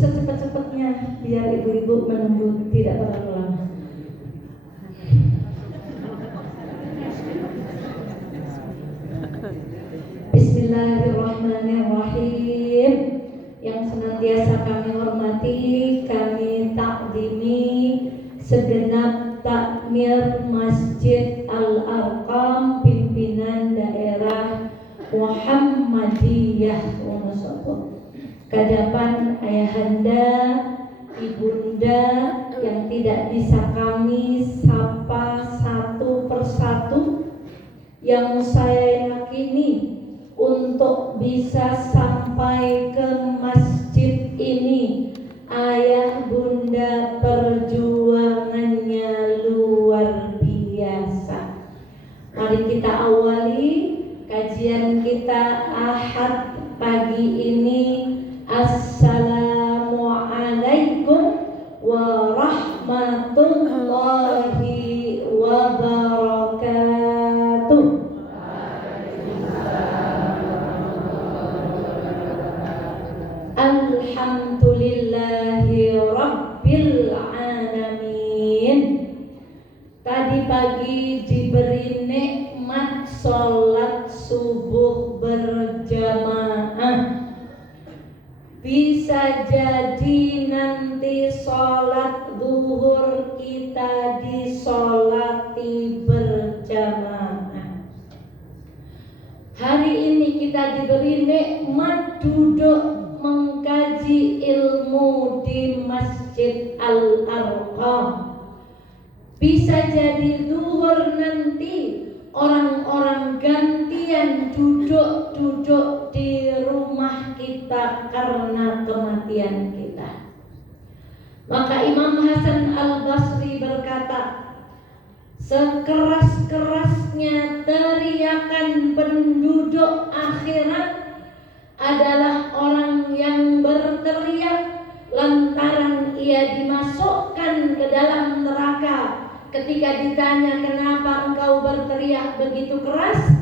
secepat-cepatnya biar ibu-ibu menunggu tidak terlalu lama. Bismillahirrahmanirrahim. Yang senantiasa kami hormati, kami takdimi segenap takmir Masjid Al-Arqam pimpinan daerah Muhammadiyah Wonosobo. Kehadapan ayahanda, ibunda yang tidak bisa kami sapa satu persatu, yang saya yakini untuk bisa sampai ke masjid ini, ayah bunda perjuangannya luar biasa. Mari kita awali kajian kita Ahad pagi ini. Assalamualaikum warahmatullahi wabarakatuh. Alhamdulillahi rabbil alamin. Tadi pagi diberi nikmat sholat subuh berjamaah. Bisa jadi nanti sholat zuhur kita disolati berjamaah. Hari ini kita diberi nikmat duduk mengkaji ilmu di Masjid Al-Arqam. Bisa jadi zuhur nanti orang-orang gantian duduk-duduk di rumah kita karena kematian kita. Maka Imam Hasan Al-Basri berkata, sekeras-kerasnya teriakan penduduk akhirat adalah orang yang berteriak lantaran ia dimasukkan ke dalam neraka. Ketika ditanya kenapa engkau berteriak begitu keras,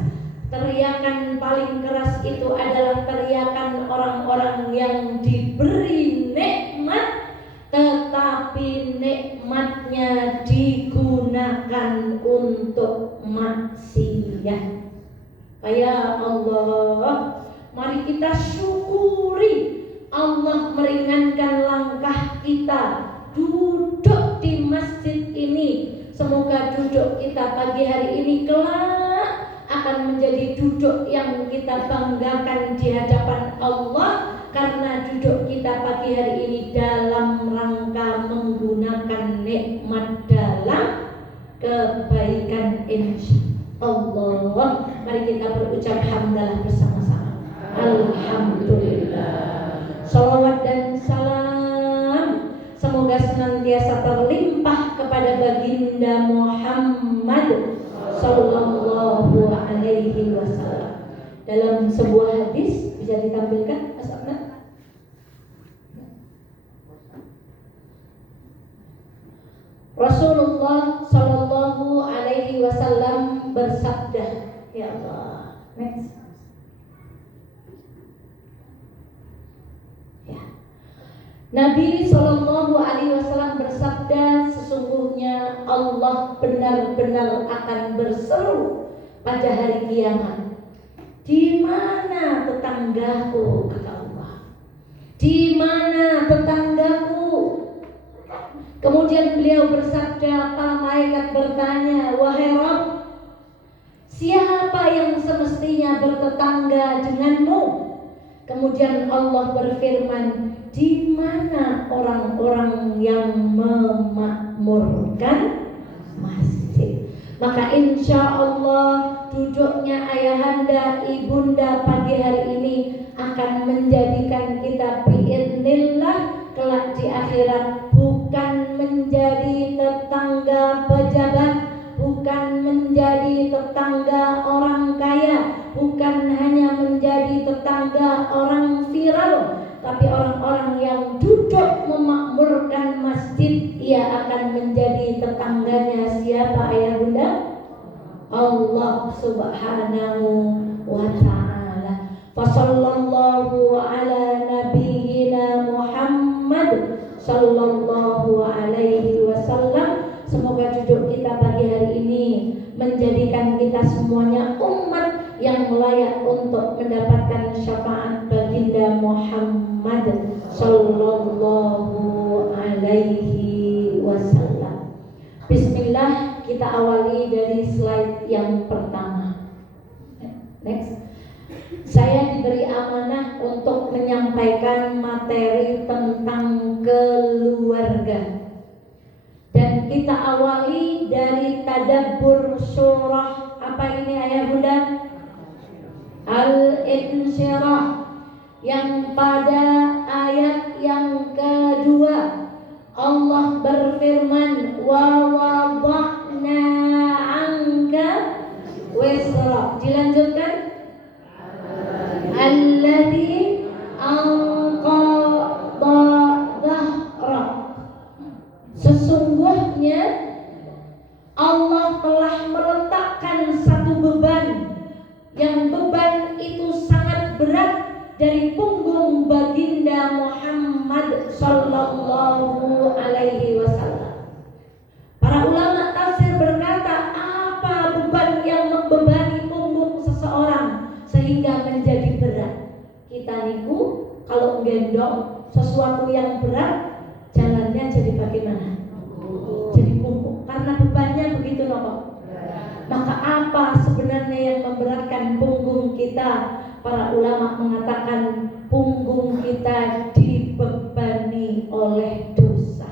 teriakan paling keras itu adalah teriakan orang-orang yang diberi nikmat, tetapi nikmatnya digunakan untuk maksiat. Ya Allah, mari kita syukuri Allah meringankan langkah kita duduk di masjid ini. Semoga duduk kita pagi hari ini kelak akan menjadi duduk yang kita banggakan di hadapan Allah, karena duduk kita pagi hari ini dalam rangka menggunakan nikmat dalam kebaikan insyaallah. Mari kita berucap hamdalah bersama-sama. Alhamdulillah. Salawat dan salam semoga senantiasa terlimpah kepada baginda Muhammad sallallahu alaihi wasallam. Dalam sebuah hadis bisa ditampilkan Mas Ahmad. Rasulullah sallallahu alaihi wasallam bersabda, ya Allah, next. Nabi Shallallahu Alaihi Wasallam bersabda, sesungguhnya Allah benar-benar akan berseru pada hari kiamat. Di mana tetanggaku, kata Allah. Di mana tetanggaku? Kemudian beliau bersabda, para malaikat bertanya, wahai Rabb, siapa yang semestinya bertetangga denganmu? Kemudian Allah berfirman, di mana orang-orang yang memakmurkan masjid? Maka insya Allah duduknya ayahanda, ibunda pagi hari ini akan menjadikan kita biidznillah kelak di akhirat bukan menjadi tetangga pejabat, bukan menjadi tetangga orang kaya, bukan hanya menjadi tetangga orang viral, tapi orang-orang yang duduk memakmurkan masjid, ia akan menjadi tetangganya siapa ayah bunda? Allah subhanahu wa ta'ala. Fasallallahu ala nabiyyina Muhammad Sallallahu alaihi wasallam. Semoga duduk kita pagi hari ini menjadikan kita semuanya umat yang layak untuk mendapatkan syafaat baginda Muhammad Sallallahu alaihi wasallam. Bismillah, kita awali dari slide yang pertama. Next. Saya diberi amanah untuk menyampaikan materi tentang keluarga. Dan kita awali dari tadabbur surah apa ini ayah bunda? Al-Insyirah, yang pada ayat yang kedua Allah berfirman wa wada'na 'anka wisra. Dilanjutkan alladzi anqadha dhahrak. Sesungguhnya Allah telah meletakkan satu beban, yang beban itu sangat berat dari punggung baginda Muhammad sallallahu alaihi wasallam. Para ulama tafsir berkata, apa beban yang membebani punggung seseorang sehingga menjadi berat? Kita niku kalau gendong sesuatu yang berat, jalannya jadi bagaimana? Jadi punggung, karena bebannya begitu nopo. Maka apa sebenarnya yang memberatkan punggung kita? Para ulama mengatakan punggung kita dibebani oleh dosa.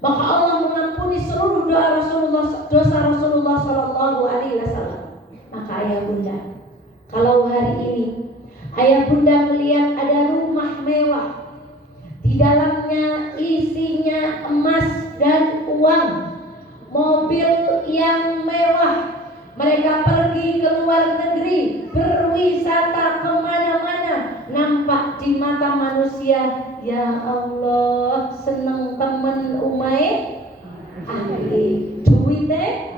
Maka Allah mengampuni seluruh dosa Rasulullah Sallallahu Alaihi Wasallam. Maka ayah bunda, kalau hari ini ayah bunda melihat ada rumah mewah, di dalamnya isinya emas dan uang, mobil yang mewah, mereka pergi ke luar negeri, berwisata kemana-mana, nampak di mata manusia, ya Allah, seneng temen umai, ahli duwite,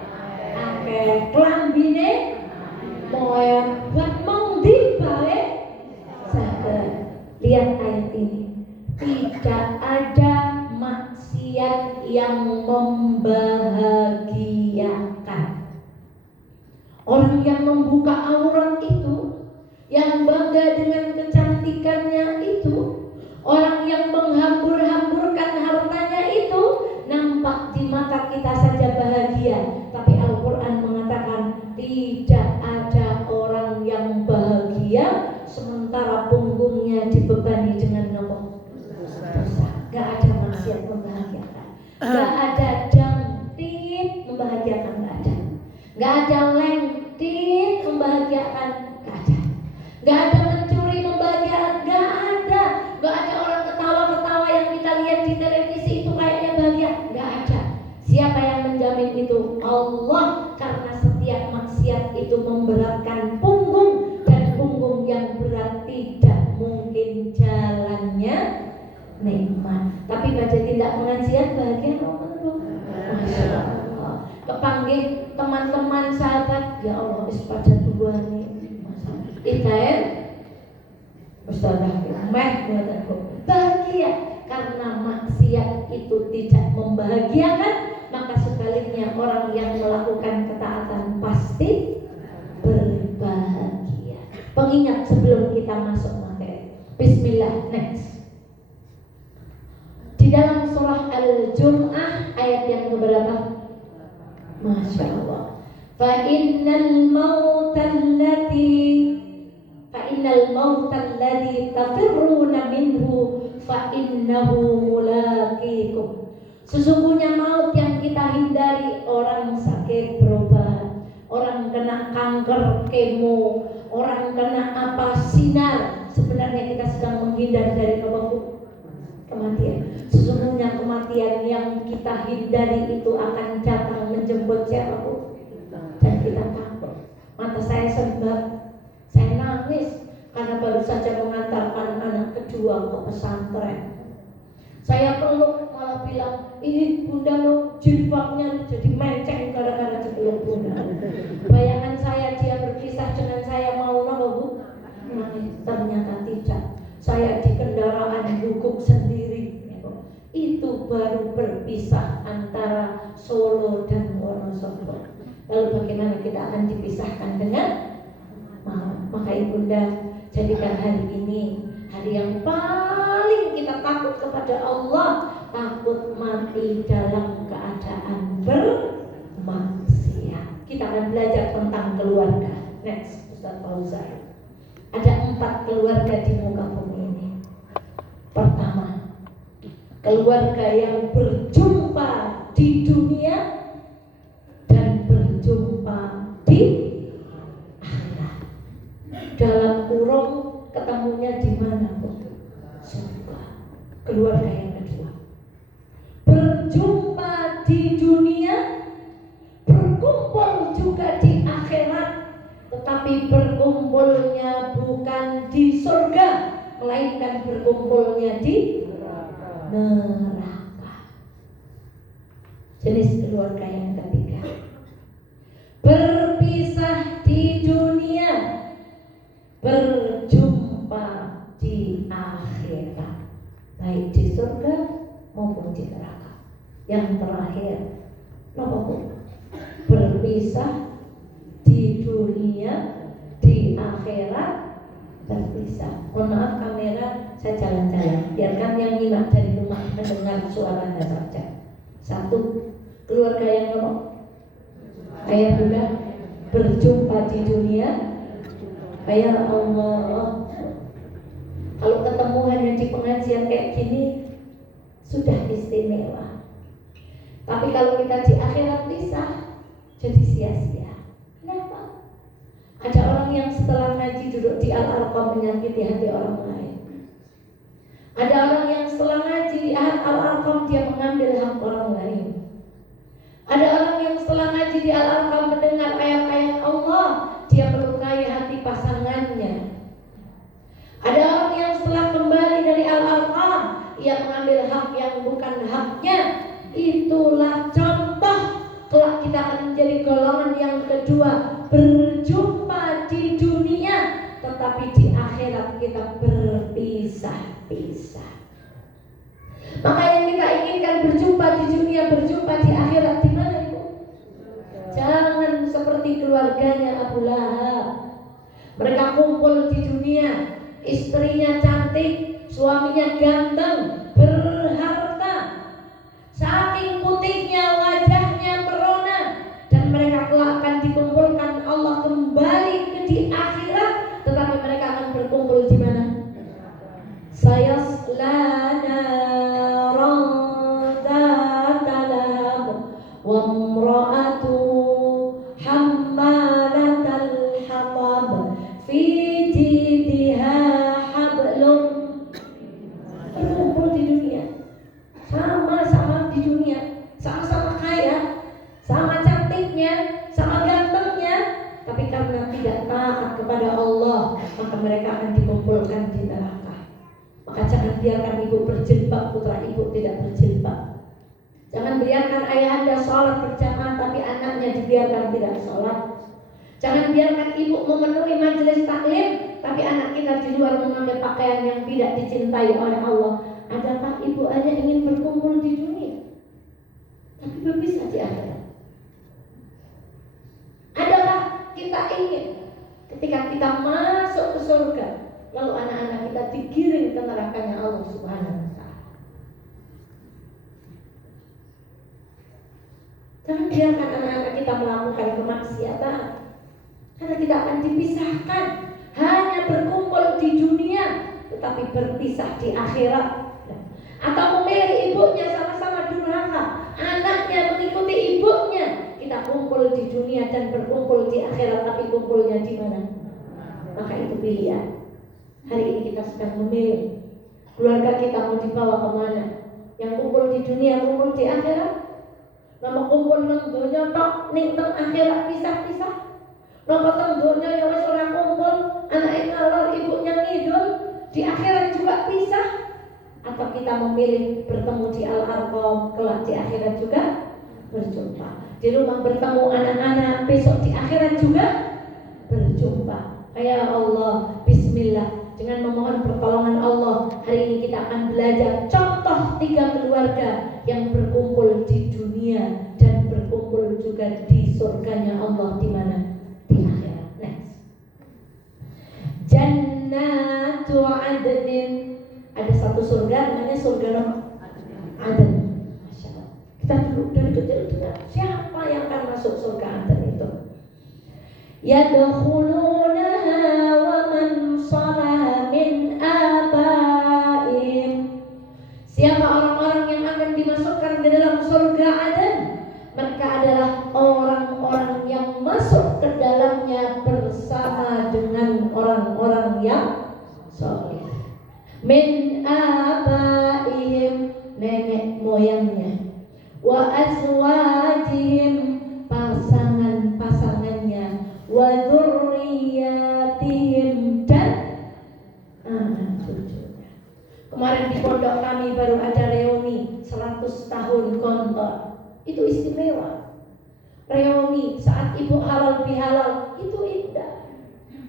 akeh klambine, moe buat mengdi bae. Lihat ayat ini, tidak ada maksiat yang membahagiakan. Orang yang membuka aurat itu, yang bangga dengan kecantikannya itu, orang yang menghambur-hamburkan hartanya itu, nampak di mata kita saja bahagia. Tapi Al-Quran mengatakan tidak ada orang yang bahagia sementara punggungnya dibebani dengan dosa. Gak ada maksiat membahagiakan, gak ada jangkit membahagiakan, gak ada. Gak ada lengtit membahagiakan, gak ada. Gak ada mencuri membahagiakan, gak ada. Gak ada orang ketawa-ketawa yang kita lihat di televisi itu kayaknya bahagia, gak ada. Siapa yang menjamin itu? Allah. Karena setiap maksiat itu memberatkan punggung, dan punggung yang berat tidak mungkin jalannya nikmat. Tapi baca tidak mengajian bahagia Masya Allah. Kepanggil teman-teman sahabat, ya Allah pada dua nih Itaen Ustazah meh bahagia. Karena maksiat itu tidak membahagiakan, maka sebaliknya orang yang melakukan ketaatan pasti berbahagia. Pengingat sebelum kita masuk materi. Bismillah, next. Di dalam surah Al-Jum'ah ayat yang keberapa? Masya Allah. Fa'innal mauta alladhi tafirruna minhu fa'innahu mulaqikum. Sesungguhnya maut yang kita hindari, orang sakit berobat, orang kena kanker kemo, orang kena apa sinar. Sebenarnya kita sedang menghindar dari kematian. Sesungguhnya kematian yang kita hindari itu akan datang menjemput siapa pun, dan kita takut. Mata saya sebab saya nangis karena baru saja mengantarkan anak kedua ke pesantren. Saya peluk, malah bilang, ini bunda lo jilbabnya jadi menceng gara-gara dipeluk bunda. Bayangan saya dia berkisah dengan saya, mau apa bu? Ternyata tidak. Saya di kendaraan duduk sendiri. dipisahkan dengan maut. Maka ibunda, jadikan hari ini hari yang paling kita takut kepada Allah, takut mati dalam keadaan bermaksiat. Kita akan belajar tentang keluarga. Next, Ustaz Fauzan. Ada 4 keluarga di muka bumi ini. Pertama, keluarga yang berjumpa di dunia dan berjumpa di akhirat. Dalam kurung ketemunya di mana? Surga. Keluarga yang kedua, berjumpa di dunia, berkumpul juga di akhirat, tetapi berkumpulnya bukan di surga, melainkan berkumpulnya di neraka. Jenis keluarga yang ketiga, berpisah di dunia, berjumpa di akhirat, baik di surga maupun di neraka. Yang terakhir, berpisah di dunia, di akhirat berpisah. Mohon maaf kamera, saya jalan-jalan. Biarkan yang nyimak dari rumah mendengar suaranya saja. 1, keluarga yang ngomong. Ayah Bunda, berjumpa di dunia. Ya Allah, kalau ketemu hanya di pengajian kayak gini sudah istimewa. Tapi kalau kita di akhirat pisah, jadi sia-sia. Kenapa? Ada orang yang setelah ngaji duduk di Al-Arqam menyakiti hati orang lain. Ada orang yang setelah ngaji di Al-Arqam dia mengambil hak orang lain. Ada orang yang setelah ngaji di Al-Arqam mendengar ayat-ayat Allah, dia melukai hati pasangannya. Ada orang yang setelah kembali dari Al-Arqam, ia mengambil hak yang bukan haknya. Itulah contoh kelak kita akan menjadi golongan yang kedua, berjumpa di dunia, tetapi di akhirat kita berpisah-pisah. Maka yang kita inginkan berjumpa di dunia, berjumpa di akhirat, di mana Ibu? Jangan seperti keluarganya Abu Lahab. Mereka kumpul di dunia, istrinya cantik, suaminya ganteng, berharta, saking putihnya wajahnya merona, dan mereka kelak akan dikumpulkan Allah kembali ke di akhirat, tetapi mereka akan berkumpul di mana? Sayasla naran dzata lahab wa imra'atu hammalatal hatab fi jidha hablum. Berkumpul di dunia, sama-sama di dunia, sama-sama kaya, sama cantiknya, sama gantengnya, tapi karena tidak taat kepada Allah, maka mereka akan dikumpulkan di neraka. Maka jangan biarkan ibu berjilbab, putra ibu tidak berjilbab. Jangan biarkan ayah anda sholat berjamaah tapi anaknya dibiarkan tidak sholat. Jangan biarkan ibu memenuhi majelis taklim tapi anak kita di luar memakai pakaian yang tidak dicintai oleh Allah. Adakah ibu hanya ingin berkumpul di dunia tapi berpisah di akhirat? Adakah kita ingin ketika kita masuk ke surga lalu anak-anak kita digiring ke nerakanya Allah Subhanahu wa ta'ala? Jangan biarkan anak-anak kita melakukan kemaksiatan, karena kita akan dipisahkan. Hanya berkumpul di dunia tetapi berpisah di akhirat. Atau memilih ibunya sama-sama durhaka, anaknya mengikuti ibunya. Kita kumpul di dunia dan berkumpul di akhirat, tapi kumpulnya di mana? Maka itu pilihan. Hari ini kita sedang memilih keluarga kita mau dibawa kemana. Yang kumpul di dunia, kumpul di akhirat. Nama kumpul nang donya tok ning teng akhirat pisah-pisah. Nama teng donya ya wis ora kumpul, anake ngalor ibunya ngidul, di akhirat juga pisah. Atau kita memilih bertemu di Al-Arqam, kelak di akhirat juga berjumpa. Di rumah bertemu anak-anak, besok di akhirat juga berjumpa. Ya Allah, bismillah. Dengan memohon pertolongan Allah, hari ini kita akan belajar contoh 3 keluarga yang berkumpul di dunia dan berkumpul juga di surganya Allah di mana? Di Jannatu Adnin. Ada satu surga namanya surga Aden. Masya Allah. Kita dulu dari kecil dengar siapa yang akan masuk surga Aden itu? Yadkhulunaha wa man salaha min abaihim. Siapa orang-orang yang akan dimasukkan ke dalam surga Aden? Mereka adalah orang-orang yang masuk ke dalamnya bersama dengan orang-orang yang saleh. Min abaihim, nenek moyangnya, wa azwajihim, pasangan-pasangannya, wa dzurriyyatihim, dan anak cucunya. Kemarin di pondok kami baru ada reuni 100 tahun Gontor. Itu istimewa. Reuni saat ibu halal bihalal itu indah.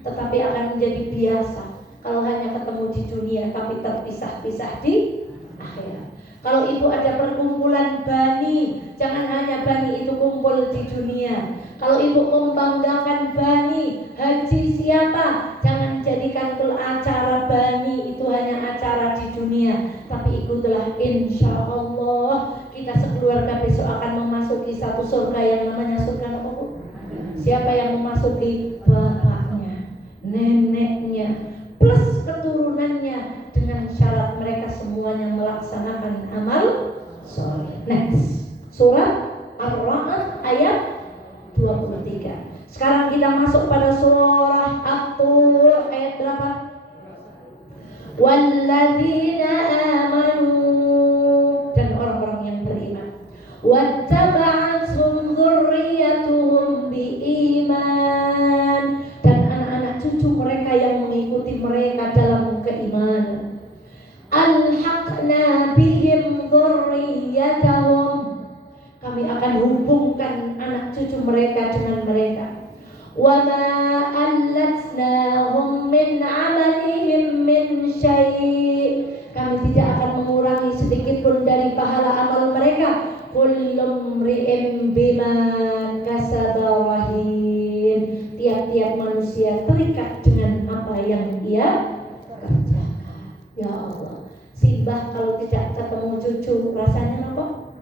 Tetapi akan menjadi biasa kalau hanya ketemu di dunia tapi terpisah-pisah di akhirat. Kalau ibu ada perkumpulan bani, jangan hanya bani itu kumpul di dunia. Kalau ibu membanggakan bani, haji siapa, jangan jadikan acara bani itu hanya acara di dunia. Tapi ikutlah, insya Allah kita sekeluarga besok akan memasuki satu surga yang namanya surga apa? Siapa yang memasuki? Bapaknya, neneknya, plus keturunannya, dengan syarat mereka semuanya melaksanakan amal soleh. Next, surat Ar-Ra'd ayat 23. Sekarang kita masuk pada surah At-Tur ayat berapa? Walladzina amanu, dan orang-orang yang beriman, wattaba'athum dzurriyyatuhum biiman, dan anak-anak cucu mereka yang mengikuti mereka dalam keimanan. Alhaqna bihim dzurriyyatahum, kami akan hubungkan anak cucu mereka dengan mereka. Wa ma allatnahum min amalihim min syai', kami tidak akan mengurangi sedikit pun dari pahala amal mereka. Kullu mri'in bima kasaba rahin, tiap-tiap manusia terikat dengan apa yang ia kerjakan. Ya Allah, Simbah kalau tidak ketemu cucu rasanya apa?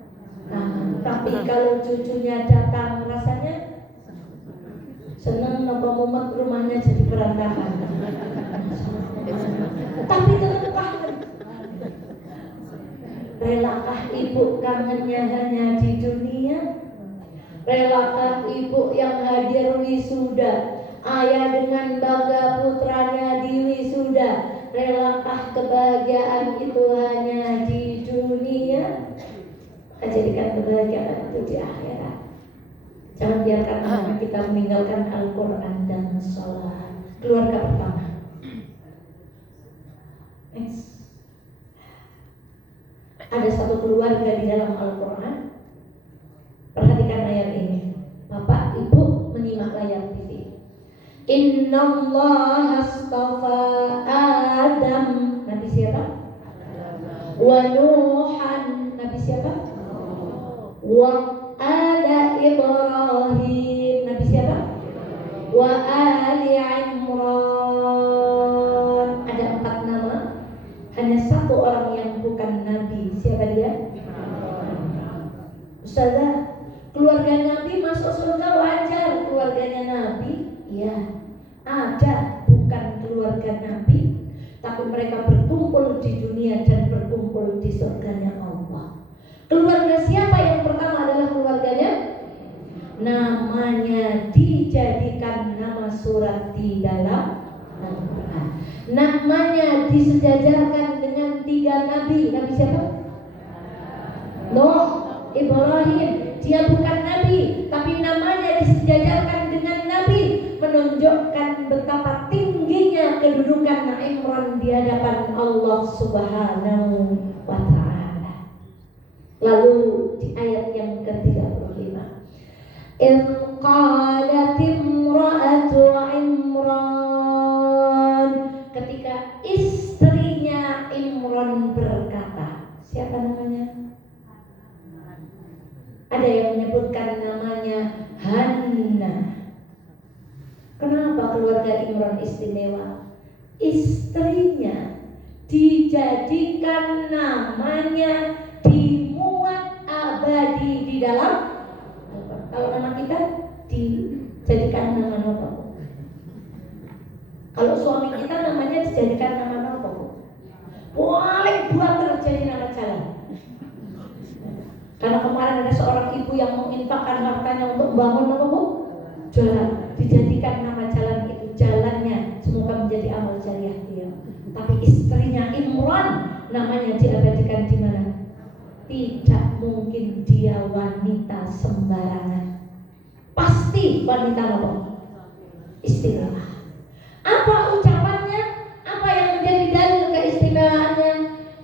Tapi kalau cucunya datang rasanya senang, apa mumet, rumahnya jadi berantakan. Tapi tetap kangen. Relakah ibu kangennya hanya di dunia? Relakah ibu yang hadir wisuda, ayah dengan bangga putranya di wisuda? Relakah kebahagiaan itu hanya di dunia? Jadikan kebahagiaan itu di akhirat. Jangan biarkan anak kita meninggalkan Al-Quran dan sholat. Keluarga pertama. Next. Ada satu keluarga di dalam Al-Quran. Perhatikan ayat ini. Bapak, ibu menyimak layar TV. Inna Allah astafa Adam. Nabi siapa? Wa Nuhan. Nabi siapa? Wa ala Ibrahim. Nabi siapa? Wa ali Imran. Ada 4 nama. Hanya satu orang yang bukan Nabi. Siapa dia? Ustazah, keluarga Nabi masuk surga wajar. Keluarganya Nabi, ya ada, bukan keluarga Nabi, tapi mereka berkumpul di dunia dan berkumpul di surganya Allah. Keluarga siapa yang pertama adalah keluarganya? Namanya dijadikan nama surat di dalam Al-Quran. Namanya disejajarkan dengan 3 nabi. Nabi siapa? Nuh, Ibrahim. Dia bukan nabi, tapi namanya disejajarkan dengan nabi, menunjukkan betapa tingginya kedudukan Imran di hadapan Allah Subhanahu wa ta'ala. Lalu di ayat yang ke-35, in qalat imra'atu Imran, ketika istrinya Imran berkata, siapa namanya? Ada yang menyebutkan namanya Hannah. Kenapa keluarga Imran istimewa? istrinya dijadikan namanya dimuat abadi di dalam. Kalau nama kita dijadikan nama apa? Kalau suami kita namanya dijadikan nama apa? Boleh buat terjadi nama jalan. Karena kemarin ada seorang ibu yang menginfakkan hartanya untuk membangun apa bu? Jalan. Dijadikan nama jalan itu, jalannya semoga menjadi amal jariah dia. Tapi istrinya Imran namanya diabadikan di mana? Tidak mungkin dia wanita sembarangan. Pasti wanita apa? Istimewa. Apa ucapannya? Apa yang menjadi dalil keistimewaannya?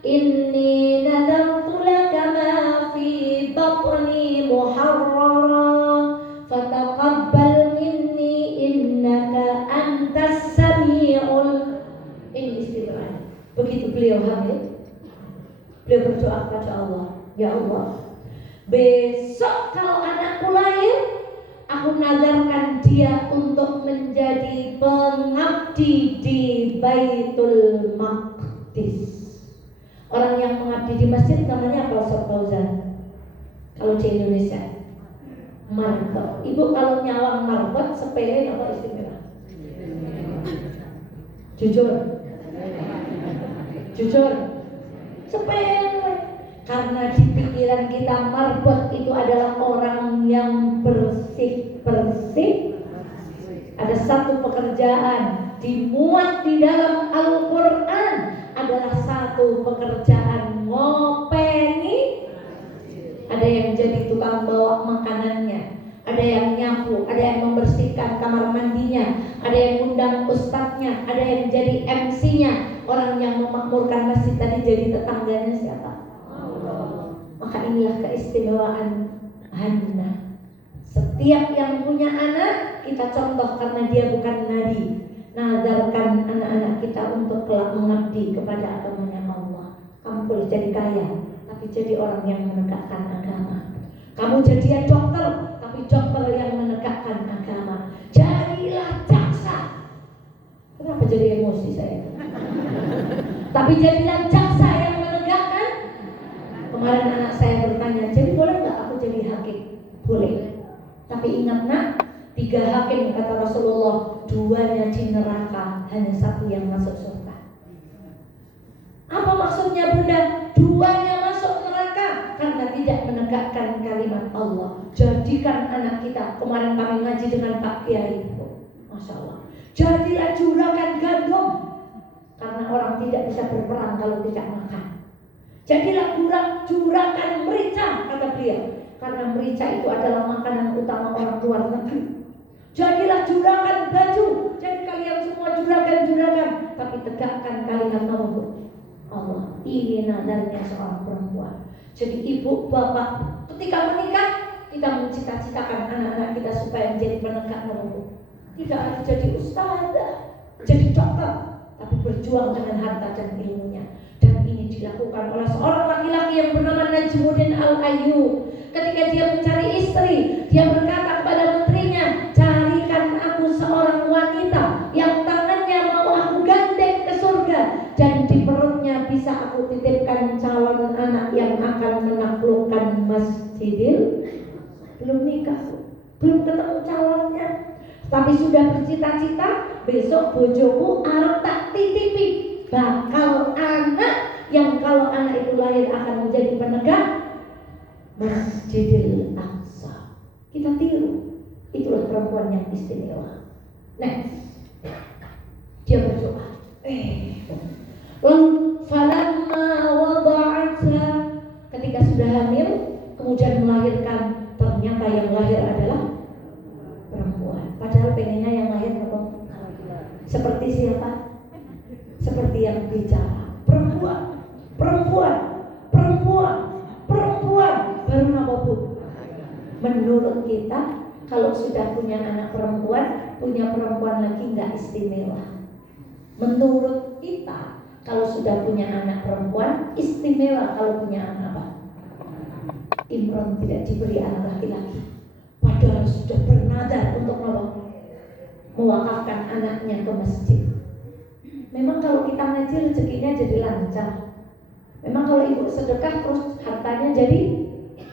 Inni nadartu laka ma fi batni muharrara fataqabbal minni innaka antas samiul. Ini istimewa. Begitu beliau hamil, beliau berdoa kepada Allah, ya Allah, besok kalau anakku lahir, aku nadarkan dia untuk menjadi pengabdi di Baitul Maqdis. Orang yang mengabdi di masjid namanya apa Ustaz Fauzan? Kalau di Indonesia marbot. Ibu kalau nyawang marbot sepele apa istimewa? Jujur sepele. Karena di pikiran kita marbot itu adalah orang yang bersih. Ada satu pekerjaan dimuat di dalam Al-Quran, adalah satu pekerjaan ngopeni. Ada yang jadi tukang bawa makanannya, ada yang nyapu, ada yang membersihkan kamar mandinya, ada yang undang ustadznya, ada yang jadi MC-nya. Orang yang memakmurkan masjid tadi jadi tetangganya siapa? Maka inilah keistimewaan Hannah. Setiap yang punya anak kita contoh karena dia bukan nabi. Nadarkan anak-anak kita untuk kelak mengabdi kepada agamanya Allah. Kamu boleh jadi kaya, tapi jadi orang yang menegakkan agama. Kamu jadian dokter, tapi dokter yang menegakkan agama. Jadilah jaksa. Kenapa jadi emosi saya? Tapi jadilah jaksa yang menegakkan. Kemarin anak saya bertanya, jadi boleh nggak aku jadi hakim? Boleh. Tapi ingat nak, 3 hakim kata Rasulullah, 2-nya di neraka, hanya 1 yang masuk surga. Apa maksudnya bunda? 2-nya masuk neraka karena tidak menegakkan kalimat Allah. Jadikan anak kita, kemarin kami ngaji dengan Pak Kiai, Masya Allah, jadilah juragan gandum. Karena orang tidak bisa berperang kalau tidak makan. Jadilah juragan merica, kata beliau, karena merica itu adalah makanan utama orang luar negeri. Jadilah juragan baju, jadi kalian semua juragan, tapi tegakkan kalimat Allah. Ini nadarnya seorang perempuan. Jadi ibu bapak ketika menikah, kita mencita-citakan anak-anak kita supaya menjadi penegak hukum. Tidak harus jadi ustazah, jadi dokter, tapi berjuang dengan harta dan ilmunya. Dan ini dilakukan oleh seorang laki-laki yang bernama Najmuddin Al-Ayyub. Ketika dia mencari istri, dia berkata kepada menterinya, carikan aku seorang wanita yang tangannya mau aku gandeng ke surga, dan di perutnya bisa aku titipkan calon anak yang akan menaklukkan Masjidil. Belum nikah, belum ketemu calonnya, tapi sudah bercita-cita, besok bojoku arep tak titipi bakal anak yang kalau anak itu lahir akan menjadi penegak Masjidil Aqsa. Kita tiru. Itulah perempuan yang istimewa. Next, dia berdoa. Falamma wada'atha, ketika sudah hamil, kemudian melahirkan, ternyata yang lahir adalah perempuan. Padahal pengennya yang lahir apa? Seperti siapa? Seperti yang bicara perempuan. Baru apa bu? Menurut kita, kalau sudah punya anak perempuan, punya perempuan lagi nggak istimewa. Menurut kita, kalau sudah punya anak perempuan, istimewa kalau punya anak apa? Imran tidak diberi anak laki-laki, padahal sudah bernadar untuk mewakafkan anaknya ke masjid. Memang ngaji rezekinya jadi lancar. Memang kalau ibu sedekah terus hartanya jadi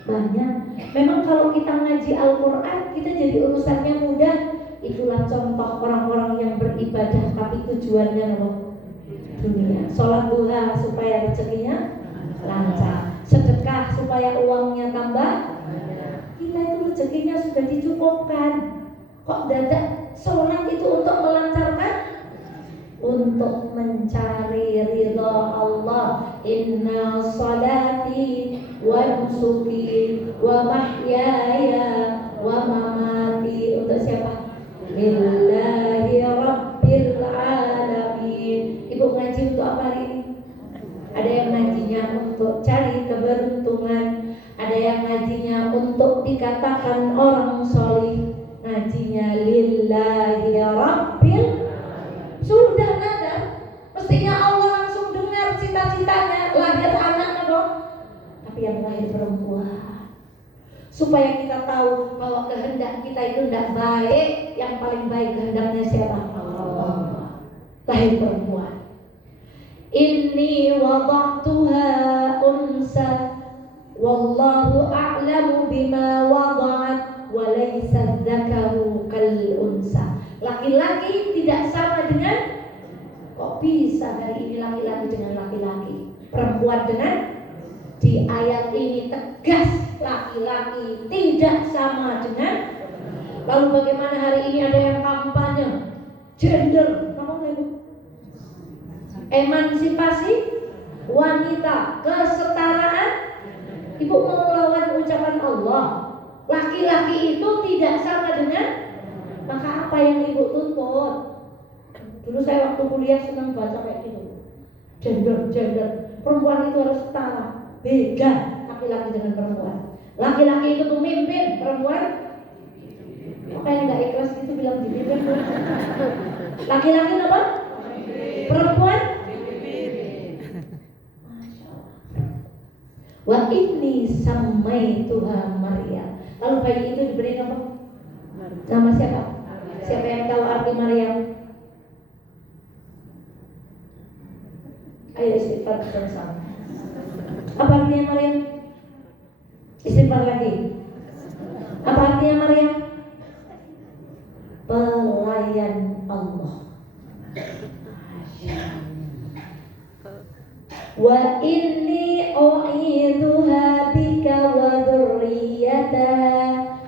banyak. Memang kalau kita ngaji Al-Quran kita jadi urusannya mudah. Itulah contoh orang-orang yang beribadah tapi tujuannya apa? Dunia. Sholat duha supaya rezekinya lancar, sedekah supaya uangnya tambah. Kita itu rezekinya sudah dicukupkan. Kok dadak sholat itu untuk melancarkan? Untuk mencari ridha Allah. Inna salati wa nusuki wa mahyaya wa mamati. Untuk siapa? Lillahi rabbil alamin. Ibu ngaji untuk apa hari ini? Ada yang ngajinya untuk cari keberuntungan, ada yang ngajinya untuk dikatakan orang solih. Ngajinya lillahi rabbil. Sudah nada. Mestinya Allah langsung dengar cita-citanya. Lahir anaknya dong. Tapi yang lahir perempuan. Supaya kita tahu bahwa kehendak kita itu tidak baik. Yang paling baik kehendaknya siapa? Allah. Lahir perempuan. Inni wada'tuha unsa wallahu a'lamu bima wada'at wa laysa dzakaru kal unsa. Laki-laki tidak sama dengan, kok bisa hari ini laki-laki dengan laki-laki, perempuan dengan. Di ayat ini tegas laki-laki tidak sama dengan. Lalu bagaimana hari ini ada yang kampanye gender, emansipasi wanita, kesetaraan. Ibu mau melawan ucapan Allah. Laki-laki itu tidak sama dengan. Maka apa yang ibu tuntut? Dulu saya waktu kuliah senang baca kayak gitu. Gender. Perempuan itu harus setara. Beda laki-laki dengan perempuan. Laki-laki itu pemimpin, perempuan apa yang nggak ikhlas itu bilang dipimpin. Laki-laki apa? Perempuan. Wa inni sammaituha Maryam. Lalu bayi itu diberi nama. Nama siapa? Siapa yang tahu arti Maryam? Ayo istighfar bersama. Apa artinya Maryam? Istighfar lagi. Apa artinya Maryam? Pelayan Allah. Wa inni u'idzuha bika wa dzurriyyataha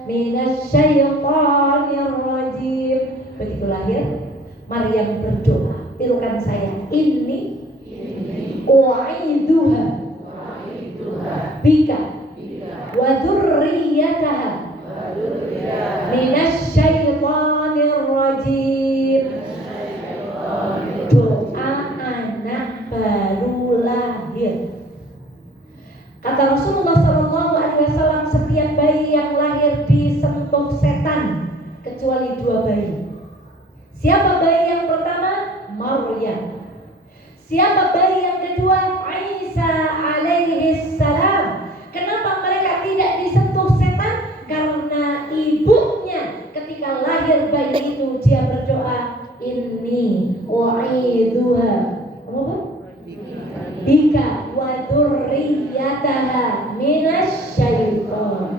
minasyaitonir rajim. Begitu lahir, Maryam berdoa, tirukan saya. Inni u'idzuha bika wa dzurriyyataha minasyaitonir rajim. Doa anak baru lahir. Kata Rasulullah SAW, setiap bayi yang lahir disentuh setan kecuali 2 bayi. Siapa bayi yang pertama? Maryam. Siapa bayi yang kedua? Isa alaihi salam. Kenapa mereka tidak disentuh setan? Karena ibunya ketika lahir bayi itu dia berdoa, inni u'idzuha bika wa dzurriyyataha minasyaiton.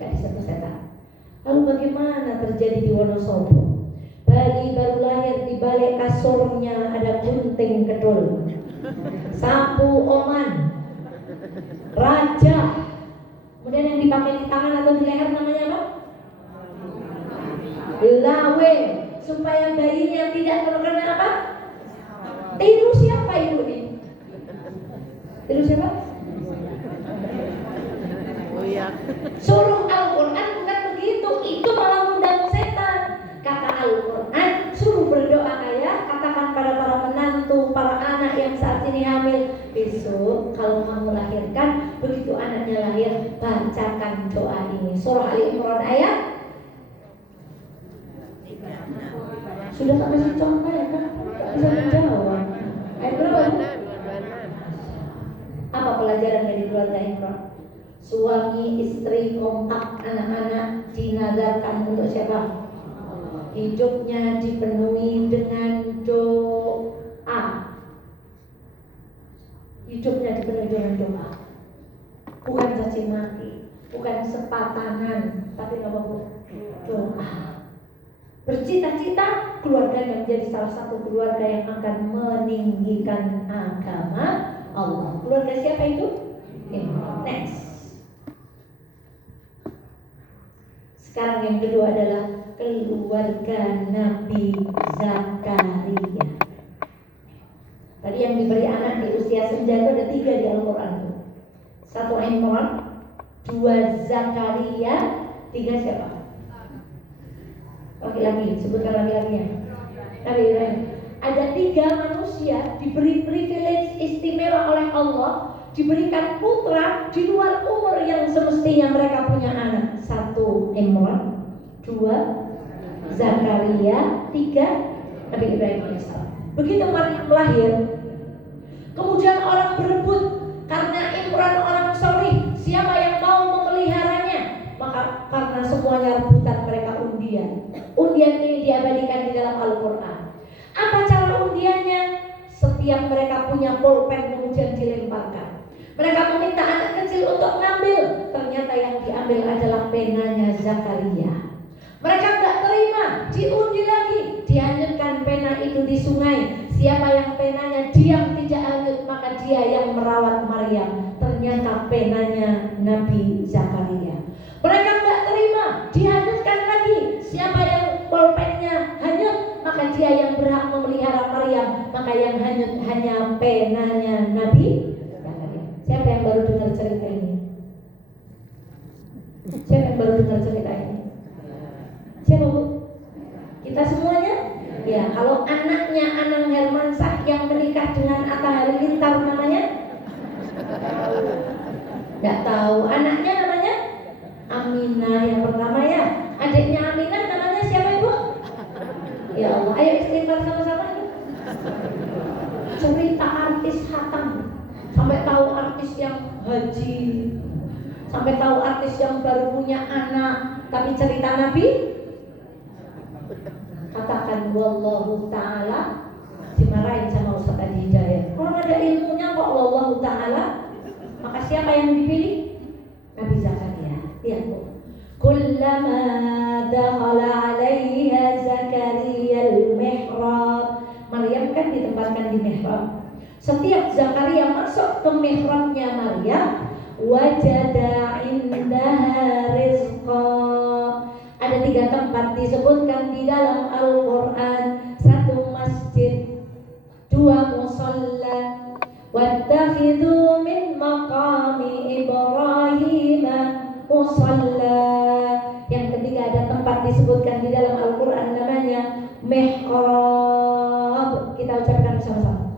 Gak disentuh setan. Lalu bagaimana terjadi di Wonosobo? Bayi baru lahir, di balik kasurnya ada gunting kedul, sapu oman, raja. Kemudian yang dipakai di tangan atau di leher namanya apa? Lawe. Supaya bayinya tidak terkena apa? Tiru siapa ibu ini? Tiru siapa? Oh ya. Suruh Al-Quran bukan begitu. Itu malah mengundang setan. Kata Al-Quran, suruh berdoa ayah. Katakan pada para menantu, para anak yang saat ini hamil, besok kalau kamu lahirkan, begitu anaknya lahir, bacakan doa ini. Surah Ali Imran ayat. Sudah tak kasih contoh ya kan? Tak bisa menjawab. Ayat berapa? Apa pelajaran dari keluarga Imran? Suami, istri, kompak, anak-anak dinazarkan untuk siapa? Hidupnya dipenuhi dengan doa. hidupnya dipenuhi dengan doa. Bukan caci maki, bukan sepatangan, tapi apa Bu? Doa. Bercita-cita keluarganya menjadi salah satu keluarga yang akan meninggikan agama Allah. Keluarga siapa itu? Next. Sekarang yang kedua adalah keluarga Nabi Zakaria. Tadi yang diberi anak di usia senja itu ada 3 di Al-Quran itu. 1 Imran, 2 Zakaria, 3 siapa? Laki-laki, sebutkan laki-lakinya. Nabi Ibrahim. Ada 3 manusia diberi privilege istimewa oleh Allah, diberikan putra di luar umur yang semestinya mereka punya anak. 1 Imran, 2 Zakaria, 3 Nabi Ibrahim AS. Begitu Maryam lahir, kemudian orang berebut karena Imran orang solih, siapa yang mau memeliharanya? Maka karena semuanya rebutan mereka undian. Undian ini diabadikan di dalam Al-Quran. Apa cara undiannya? Setiap mereka punya pulpen kemudian dilemparkan. Mereka meminta anak kecil untuk mengambil. Ternyata yang diambil adalah penanya Zakaria. Mereka nggak terima, diundi lagi, dihanyutkan pena itu di sungai. Siapa yang penanya diam tidak hanyut, maka dia yang merawat Maryam. Ternyata penanya Nabi Zakaria. Mereka nggak terima, dihanyutkan lagi. Siapa yang pulpennya hanyut, maka dia yang berhak memelihara Maryam. Maka yang hanyut hanya penanya Nabi Zakaria. Siapa yang baru dengar cerita ini? Siapa yang baru dengar cerita ini? Siapa Bu? Kita semuanya? Ya, kalau anaknya Anang Hermansyah yang menikah dengan Atta Halilintar namanya? Nggak tahu. Anaknya namanya Aminah yang pertama ya. Adiknya Aminah namanya siapa Ibu? Ya Allah, ayo istighfar sama-sama. Cerita artis hatam, sampai tahu artis yang haji, sampai tahu artis yang baru punya anak, tapi cerita Nabi. Katakan wallahu ta'ala, dimarahin sama Ustaz Adi Hidayat. Orang ada ilmunya kok wallahu ta'ala. Maka siapa yang dipilih? Nabi Zakaria. Lihat Bu. Kullama dakhala 'alaiha Zakaria al-mihrab. Maryam kan ditempatkan di mihrab. Setiap Zakaria masuk ke mihrabnya Maryam, wajada indaha rizqa. Ada 3 tempat disebutkan di dalam Al-Quran. 1 masjid, 2 musalla, wattakhidhu min maqami Ibrahim musalla. Yang ketiga ada tempat disebutkan di dalam Al-Quran namanya mihrab. Kita ucapkan sama-sama.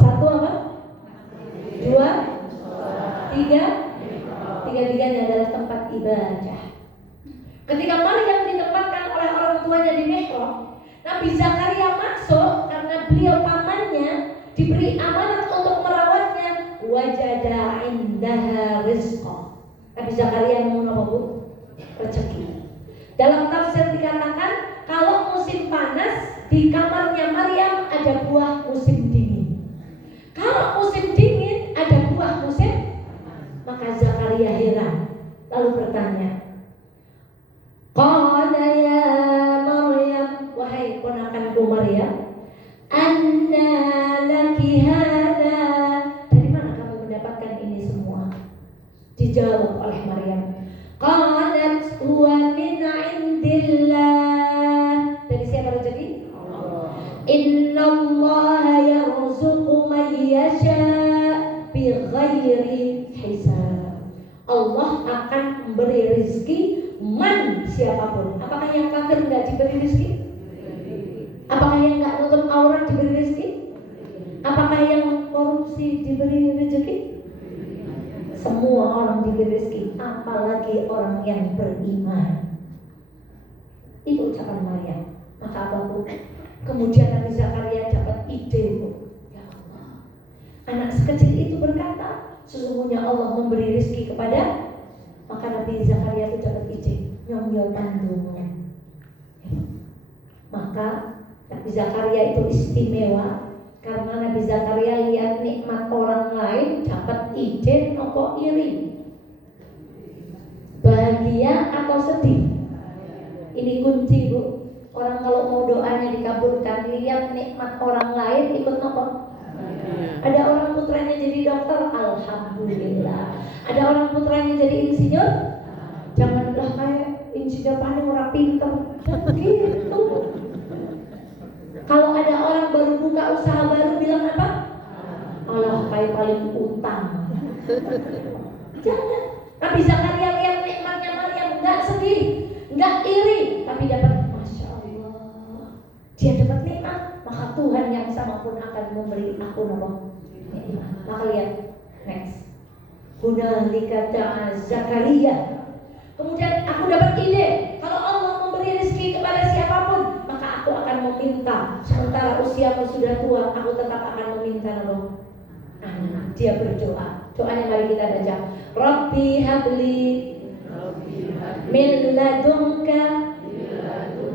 1 apa? 2, 3. Tiga-tiganya adalah tempat ibadah. Ketika Maryam ditempatkan oleh orang tuanya di mihrab, Nabi Zakaria masuk karena beliau pamannya, diberi amanat untuk merawatnya. Wajada indaha rizqa. Nabi Zakaria mau apa Bu? Rezeki. Dalam tafsir dikatakan kalau musim panas di kamarnya Maryam ada buah musim dingin. Kalau musim dingin ada buah musim. Maka Zakaria heran, lalu bertanya, qala ya Maryam, wahai ponakanku Maryam, anna laki hada, dari mana kamu mendapatkan ini semua? Dijawab oleh Maryam, qalat huwa min indillah. Dari siapa rezeki? Allah. Innallaha yarzuqu man yasha' bighairi hisab. Allah akan memberi rezeki man siapapun. Apakah yang kafir enggak diberi rezeki? Apakah yang enggak nutup aurat diberi rezeki? Apakah yang korupsi diberi rezeki? Semua orang diberi rezeki, apalagi orang yang beriman. Itu ucapan Maryam. Maka apa Bu? Kemudian Nabi Zakaria dapat ide Bu. Ya Allah, anak sekecil itu berkata, sesungguhnya Allah memberi rezeki kepada. Maka Nabi Zakaria itu dapat ide, nyong tandung. Maka Nabi Zakaria itu istimewa. Karena Nabi Zakaria lihat nikmat orang lain, dapat ide nopo iri, bahagia atau sedih. Ini kunci Bu. Orang kalau mau doanya dikabulkan, lihat nikmat orang lain ikut nopo. Ada orang putranya jadi dokter, alhamdulillah. Ada orang putranya jadi insinyur, janganlah kayak insinyur paling orang pinter gitu. Kalau ada orang baru buka usaha baru bilang apa? Allah kayak paling utang. Jangan. Nabi Zakaria lihat nikmatnya Maryam, nggak sedih, nggak iri, tapi dapat, masya Allah, dia dapat nikmat. Maka Tuhan yang sama pun akan memberi aku nikmat. Maka lihat next. Hunalika da'a Zakaria. Kemudian aku dapat ide, kalau Allah memberi rezeki kepada siapapun, maka aku akan meminta. Sementara usiaku sudah tua, aku tetap akan meminta anak. Dia berdoa. Doanya mari kita baca. Rabbi habli min ladunka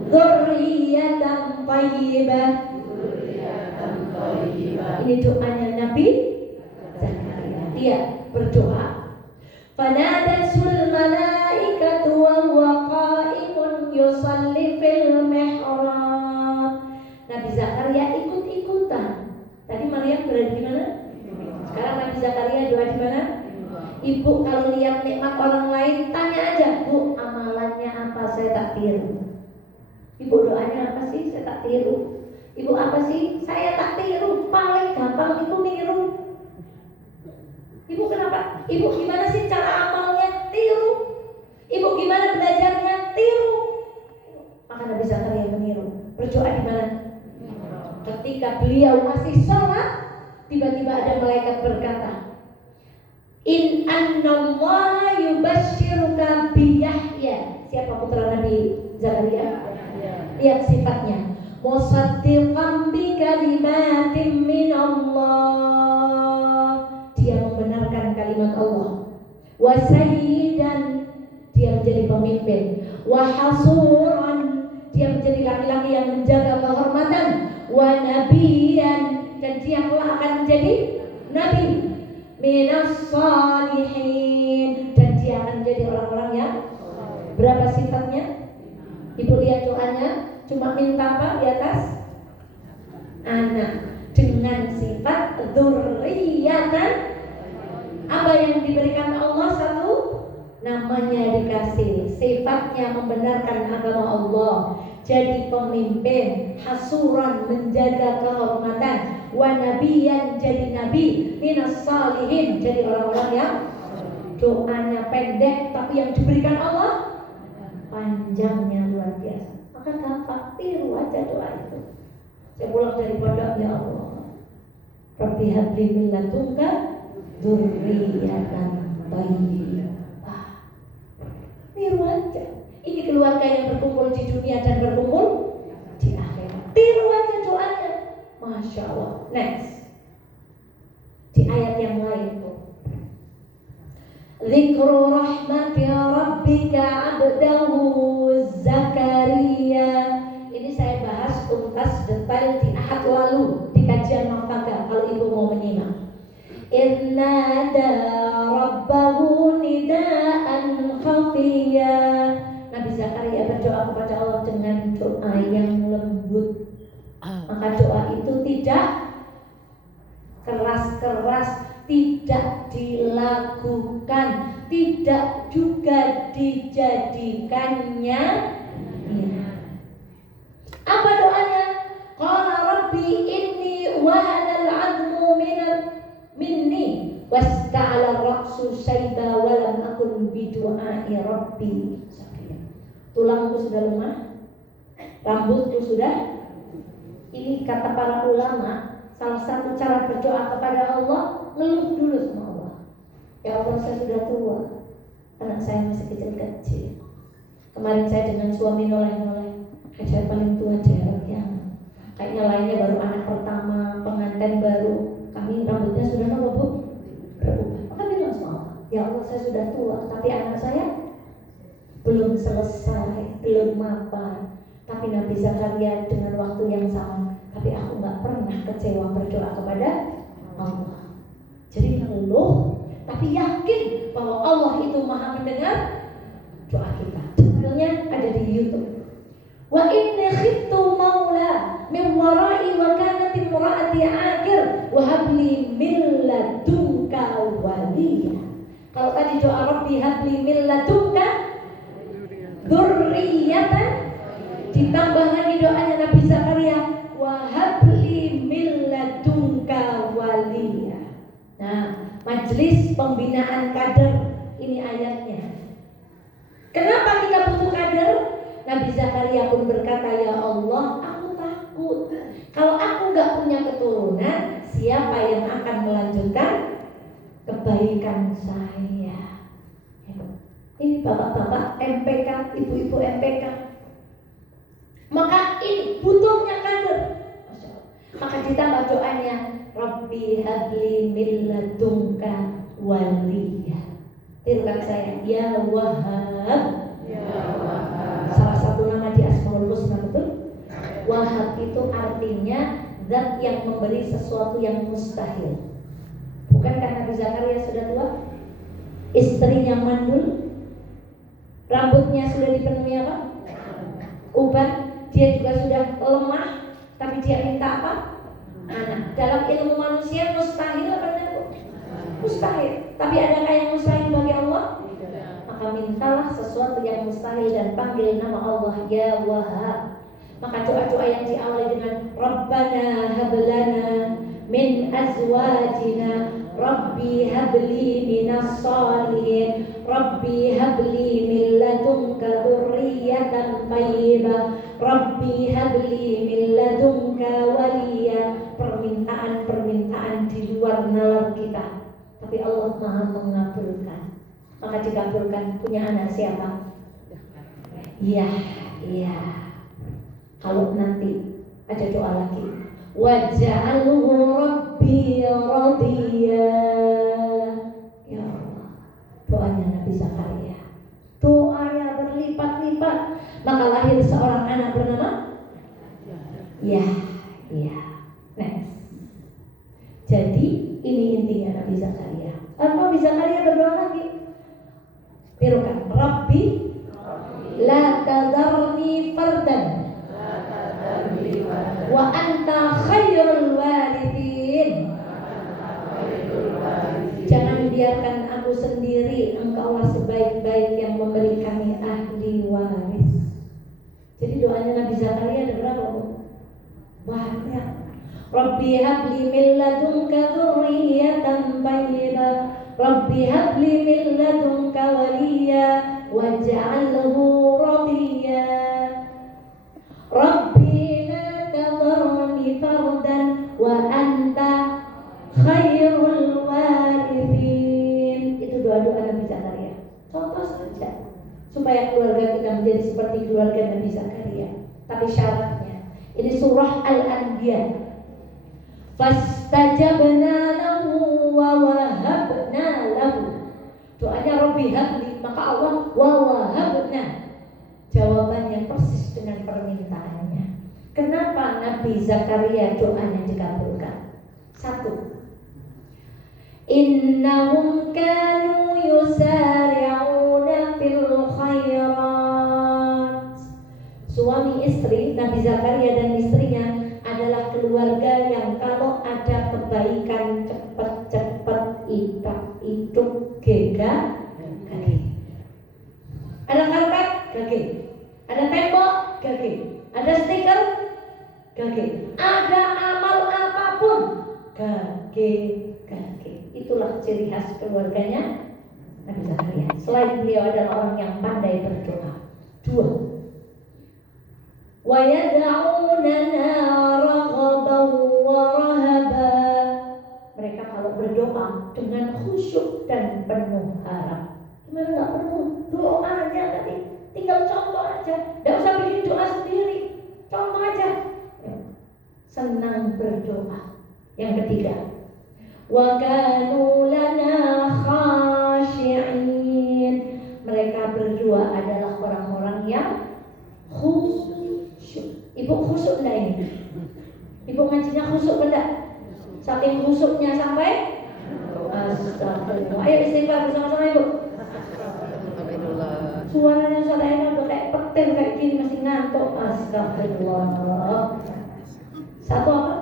dzurriyyatan thayyibah. Ini doanya Nabi Zakaria. Dia berdoa. Fanadatul malaikatu wa huwa qa'imun yusalli fil mihrab. Nabi Zakaria ikut-ikutan. Tadi Maryam berada di mana? Sekarang Nabi Zakaria doa di mana? Ibu kalau lihat nikmat orang lain tanya aja, Bu, amalannya apa? Saya tak tiru. Ibu doanya apa sih? Saya tak tiru. Ibu apa sih? Saya tak tiru. Paling gampang itu niru. Ibu kenapa? Ibu gimana sih cara amalnya? Tiru. Ibu gimana belajarnya? Tiru. Maka Nabi Zakaria meniru. Berdoa di mana? Ketika beliau masih sholat, tiba-tiba ada malaikat berkata, In annallaha yubashshiruka bi Yahya. Siapa putra Nabi Zakaria? Lihat sifatnya. Musaddiqan bi kalimatin min Allah. Dia membenarkan kalimat Allah. Wa sayyidan, dia menjadi pemimpin. Wa hasuran, dia menjadi laki-laki yang menjaga kehormatan. Wa nabiyan, dan dia kelak akan menjadi nabi. Minas salihin, dan dia akan menjadi orang-orang yang berapa sifatnya? Ibu lihat doanya, cuma minta apa di atas? Anak, dengan sifat dzurriyyatan. Apa yang diberikan Allah? Satu, namanya dikasih, sifatnya membenarkan agama Allah, jadi pemimpin, hasuran menjaga kehormatan, wa nabiyan jadi nabi, minas salihin jadi orang-orang yang doanya pendek tapi yang diberikan Allah panjangnya luar biasa. Maka gampang, tiru aja doa itu. Saya pulang dari pondok, ya Allah, Rabbi habli min ladunka dzurriyyatan thayyibah. Tiru aja. Ini keluarga yang berkumpul di dunia dan berkumpul di akhirat. Tiru aja doanya. Masya Allah. Next. Di ayat yang lain tuh. Zikru rahmati rabbika abdahu Zakaria. Ini saya bahas tuntas detail di Ahad lalu di kajian Mafaka kalau ibu mau menyimak. Innada rabbahu nidaan khafiyya. Nabi Zakaria berdoa kepada Allah dengan doa yang lembut. Maka doa itu tidak keras-keras, tidak dilakukan, tidak juga dijadikannya. Apa doanya? Qala rabbi inni wahanal 'azmu minni wasta'ala ra'su syaiba wa lam akun bidu'ai rabbi. Tulangku sudah lemah, rambutku sudah. Ini kata para ulama, salah satu cara berdoa kepada Allah, ngeluh dulu sama Allah. Ya Allah, saya sudah tua, anak saya masih kecil-kecil. Kemarin saya dengan suami noleh-noleh, saya paling tua jarang ya. Kayaknya lainnya baru anak pertama, pengantin baru. Kami rambutnya sudah berubah. Maka bilang sama Allah, ya Allah, saya sudah tua, tapi anak saya belum selesai, belum mapan. Tapi Nabi Zakaria dengan waktu yang sama, tapi aku gak pernah kecewa berdoa kepada Allah. Jadi mengeluh, tapi yakin bahwa Allah itu maha mendengar doa kita. Channelnya ada di YouTube. Wa inni khiftu maula min wara'i wa kanat imra'ati aqir wa habli min ladunka waliya. Kalau tadi doa Rabbi habli min ladunka dzurriyyatan, ditambah lagi doanya Nabi Zakaria wa habli min ladunka waliya. Nah, majelis pembinaan kader ini ayatnya. Kenapa kita butuh kader? Nabi Zakaria pun berkata, ya Allah, aku takut kalau aku gak punya keturunan, siapa yang akan melanjutkan kebaikan saya? Ini bapak-bapak MPK, ibu-ibu MPK. Maka ini butuhnya kader. Maka ditambah doanya, Rabbi habli min ladunka waliya. Tirukan saya, ya Wahhab. Ya Wahhab. Salah satu nama di Asmaul Husna, betul? Wahhab itu artinya zat yang memberi sesuatu yang mustahil. Bukankah Nabi Zakaria sudah tua? Istrinya mandul, rambutnya sudah dipenuhi apa? Uban. Dia juga sudah lemah, tapi dia minta apa? Anak. Dalam ilmu manusia mustahil apa tidak? Mustahil. Tapi adakah yang mustahil bagi Allah? Maka mintalah sesuatu yang mustahil dan panggil nama Allah, ya Wahhab. Maka doa-doa yang diawali dengan Rabbana hablana min azwajina, Rabbi habli minas salihin, Rabbi habli min ladunka dzurriyyatan thayyibah, Rabbi habli min ladunka waliya. Permintaan-permintaan di luar nalar kita, tapi Allah Maha mengabulkan. Maka dikabulkan. Punya anak siapa? Iya. Kalau nanti ada doa lagi, waj'alhu rabbi radiya. Ya Allah, doanya Nabi Zakaria, doanya berlipat-lipat, maka lahir seorang anak bernama Ya. Next. Jadi ini intinya Nabi Zakaria. Nabi Zakaria berdoa lagi. Tirukan, Rabbi la tadarni fardan wa anta khairul warithin. Jangan biarkan aku sendiri, engkaulah sebaik-baik yang memberi kami ahli waris. Jadi doanya Nabi Zakaria ada berapa? Banyak. Rabbi habli min ladunka dzurriyyatan thayyibah, Rabbi habli min ladunka waliya waj'alhu radiya, Rabbi la tadharni fardan wa anta khairul warithin. Itu doa-doa Nabi Zakaria. Contoh saja supaya keluarga kita menjadi seperti keluarga Nabi Zakaria. Tapi syaratnya, ini surah Al-Anbiya. Fastajabna lahu wa wahabna lahu. Doanya Rabbi habli, maka Allah wa wahabna. Jawabannya persis dengan permintaannya. Kenapa Nabi Zakaria doanya dikabulkan? Satu, innahum kanu yusari'una fil khairat. Suami istri Nabi Zakaria dan istrinya adalah keluarga yang kalau ada kebaikan cepat-cepat itak-ituk gega gage. Ada karpet gage, ada tembok gage, ada stiker gage, ada amal apapun gage. Itulah ciri khas keluarganya Nabi Zakaria. Selain beliau adalah orang yang pandai berdoa. Dua, wa yad'unana raghaban wa rahaba. Mereka kalau berdoa dengan khusyuk dan penuh harap. Gimana gak perlu doa aja tadi, tinggal contoh aja, gak usah bikin doa sendiri, contoh aja. Senang berdoa. Yang ketiga, wa kanu lana khashi'in. Mereka berdua adalah orang-orang yang khusyuk. Ibu khusyuk enggak ini? Ibu ngajinya khusyuk enggak? Saking khusyuknya sampai astagfirullah. Ayo istighfar bersama-sama Ibu. Suaranya saudara udah kayak petir kayak gini masih ngantuk. Astagfirullah. Satu apa?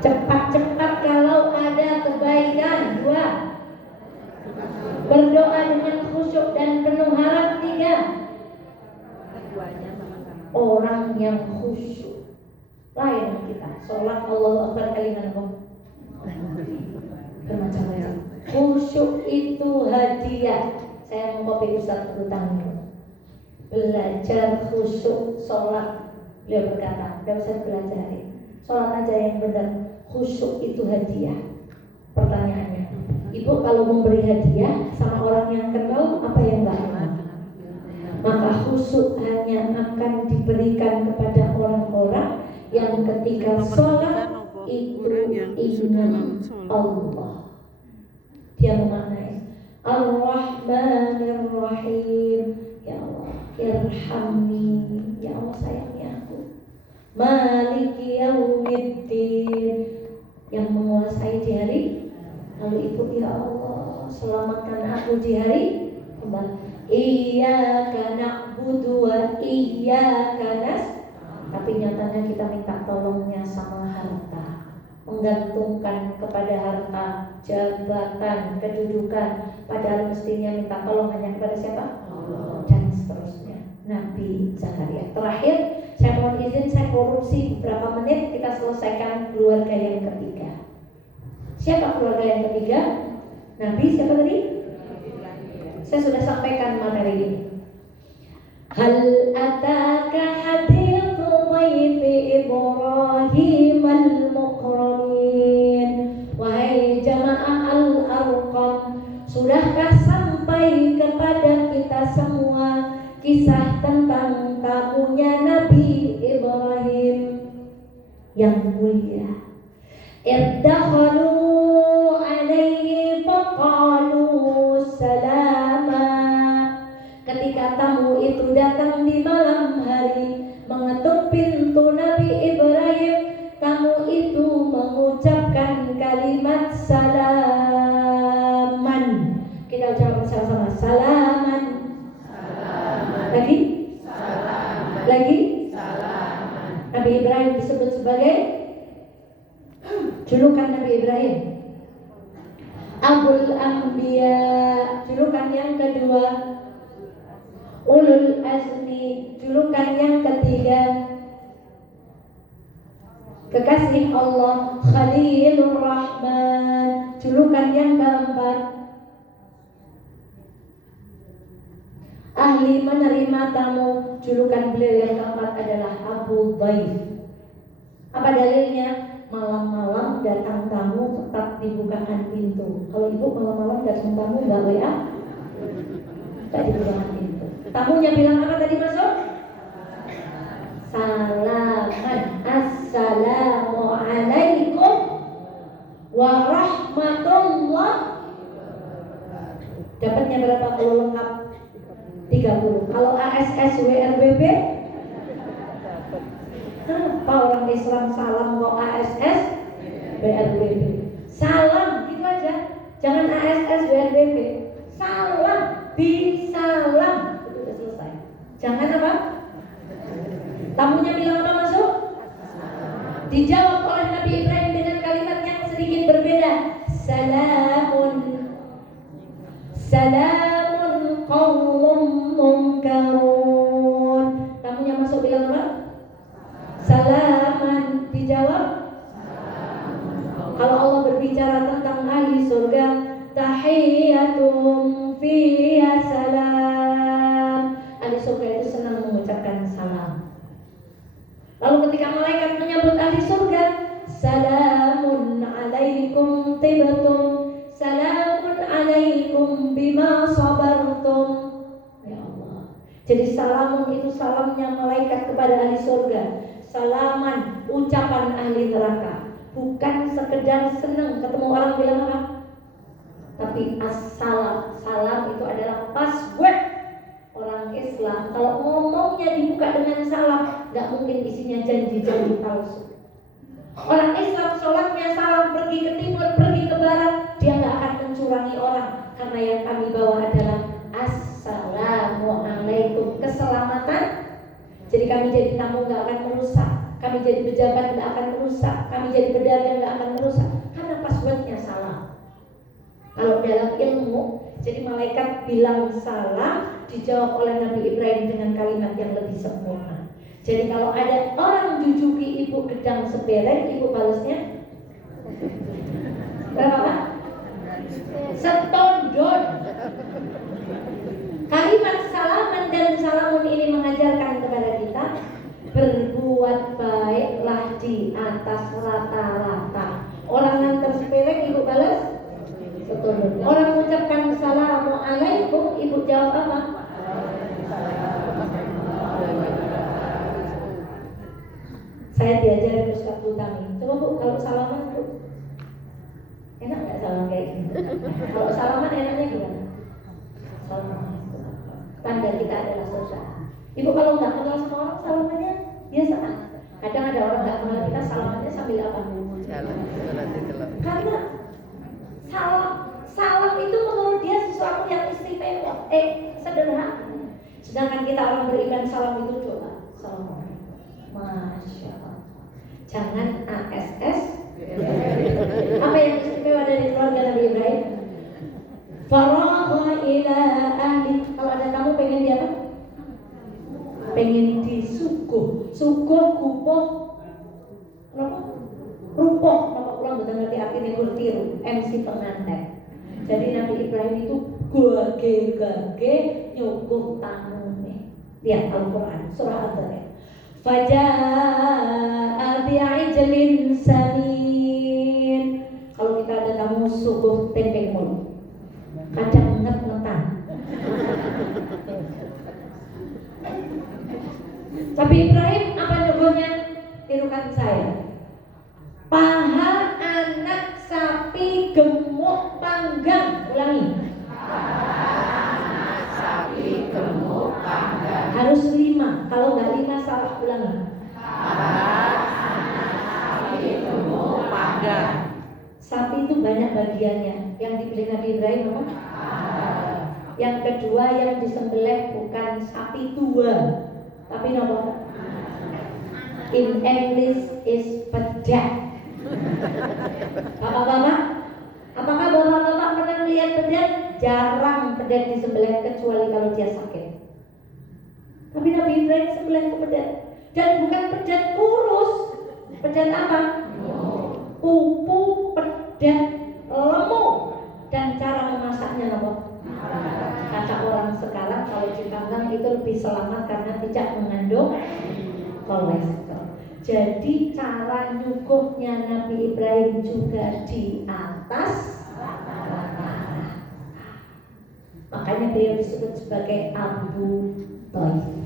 Cepat-cepat kalau ada kebaikan. Dua, berdoa dengan khusyuk dan penuh harap. Tiga, orang yang khusyuk. Lain kita sholat Allahu Akbar kalimat bermacam-macam. Khusyuk itu hadiah. Saya mau copy Ustaz Utang. Belajar khusyuk sholat. Beliau berkata, tidak usah belajar, sholat aja yang benar. Khusyuk itu hadiah. Pertanyaannya, Ibu kalau memberi hadiah sama orang yang kenal, apa yang enggak kenal? Maka khusyuk hanya akan diberikan kepada orang-orang yang ketika sholat itu ingat Allah. Dia memaknai Ar-Rahmanir-Rahim. Ya Allah, irhamni. Ya Allah sayangi aku. Maliki yaumiddin. Yang menguasai di hari. Lalu ibu, ya Allah selamatkan aku di hari kembali. Iyyaka na'budu wa iyyaka nasta'in. Tapi nyatanya kita minta tolongnya sama harta, menggantungkan kepada harta, jabatan, kedudukan, padahal mestinya minta tolong hanya kepada siapa? Allah. Dan seterusnya. Nabi Zakaria. Terakhir, saya mohon izin saya korupsi beberapa menit, kita selesaikan keluarga yang ketiga. Siapa keluarga yang ketiga? Nabi siapa tadi? Saya sudah sampaikan materi ini. Hal ataka hadithu dhaifi Ibrahim al-mukramin. Wahai jamaah al-arqam, sudahkah sampai kepada kita semua kisah tentang tamunya Nabi Ibrahim yang mulia? Irdakhalu alaihi faqalu salama. Ketika tamu itu datang di malam hari mengetuk pintu Nabi Ibrahim, tamu itu mengucapkan kalimat salaman. Kita ucapkan bersama-sama salaman. Lagi? Salaman. Lagi? Salaman. Nabi Ibrahim disebut sebagai julukan Nabi Ibrahim Abul Anbiya. Julukan yang kedua Ulul Azmi. Julukan yang ketiga kekasih Allah Khalilur Rahman. Julukan yang keempat ahli menerima tamu. Julukan beliau yang keempat adalah Abu Dhaif. Apa dalilnya? Malam-malam datang tamu tetap dibukakan pintu. Kalau ibu malam-malam datang tamu nggak WA, nggak dibukakan pintu. Tamunya bilang apa tadi masuk? Salaman. Assalamualaikum warahmatullahi. Dapatnya berapa kalau lengkap? 30. Kalau ASS WRBB? Apa orang Islam salam kok ASS BRBB? Salam gitu aja. Jangan ASS BRBB. Salam, bisalam. Itu udah selesai. Jangan apa? Tamunya bilang apa masuk? Dijawab oleh Nabi Ibrahim dengan kalimat yang sedikit berbeda. Salamun. Salamun qaumun munkarun. Tamunya masuk bilang apa? Salaman. Dijawab? Kalau Allah berbicara tentang ahli surga, tahiyatum fiha salam. Ahli surga itu senang mengucapkan salam. Lalu ketika malaikat menyambut ahli surga, salamun alaikum tibtum, salamun alaikum bima sabartum. Ya Allah. Jadi salamun itu salamnya malaikat kepada ahli surga. Salaman, ucapan ahli neraka. Bukan sekedar senang ketemu orang bilang apa, tapi as-salam. Salam itu adalah password Orang Islam kalau ngomongnya dibuka dengan salam, nggak mungkin isinya janji-janji palsu. Orang Islam sholatnya salam, pergi ke timur, pergi ke barat, dia nggak akan mencurangi orang, karena yang kami bawa adalah assalamualaikum, keselamatan. Jadi kami jadi tamu nggak akan merusak, kami jadi pejabat nggak akan merusak, kami jadi pedagang nggak akan merusak, karena passwordnya salam. Kalau dalam ilmu, jadi malaikat bilang salam, dijawab oleh Nabi Ibrahim dengan kalimat yang lebih sempurna. Jadi kalau ada orang jujuki ibu gedang sebereng, ibu balasnya berapa Pak? Setondon. Kalimat salaman dan salamun ini mengajarkan kepada kita berbuat baiklah di atas rata-rata. Orang nganter sebereng, ibu balas setondon. Orang mengucapkan assalamualaikum, ibu jawab apa? Saya diajarin Ustaz Butami. Coba Bu, kalau salaman Bu, enak nggak salam kayak gini? Kalau salaman enaknya gimana? Salaman. Tanda kita adalah saudara. Ibu kalau nggak kenal sama orang, salamannya biasa. Kadang ada orang nggak kenal kita, salamannya sambil apa? Karena salam itu menurut dia sesuatu yang istimewa, sederhana. Sedangkan kita orang beriman, salam itu doa. Assalamualaikum. Masya Allah. Jangan ASS. Apa yang istimewa dari keluarga Nabi Ibrahim? Faragha ila ahli. Kalau ada tamu pengen dia apa? Pengen disuguh. Suguh kupoh. Apa? Rupoh. Apa ulang betul ngerti artinya kurtiru. MC pengantin. Jadi Nabi Ibrahim itu gage nyuguh tamu nih. Lihat Al-Quran surah Al-Baqarah. Faja'a bi'ijlin samin. Kalau kita ada tamu suguh tempe mulu, kadang nget-ngetan. Tapi Ibrahim apa nyuguhnya? Tirukan saya. Paha anak sapi gemuk panggang. Ulangi. Sapi gemuk panggang. Harus 5. Kalau nggak 5 salah, ulangi. Sapi gemuk panggang. Sapi itu banyak bagiannya. Yang dibeli Nabi Ibrahim apa? Yang kedua yang disembelih bukan sapi tua, tapi apa? In English is pedang. Bapak-bapak, apakah bapak-bapak pernah melihat pedang? Jarang pedang disembelih kecuali kalau dia sakit. Tapi Nabi Ibrahim sembelih ke pedang, dan bukan pedang kurus. Pedang apa? Pupu pedang lemu. Dan cara memasaknya apa? Kata orang sekarang kalau dipanggang itu lebih selamat karena tidak mengandung kolesterol. Jadi cara nyuguhnya Nabi Ibrahim juga di atas rata-rata. Makanya beliau disebut sebagai Abu Thayyib.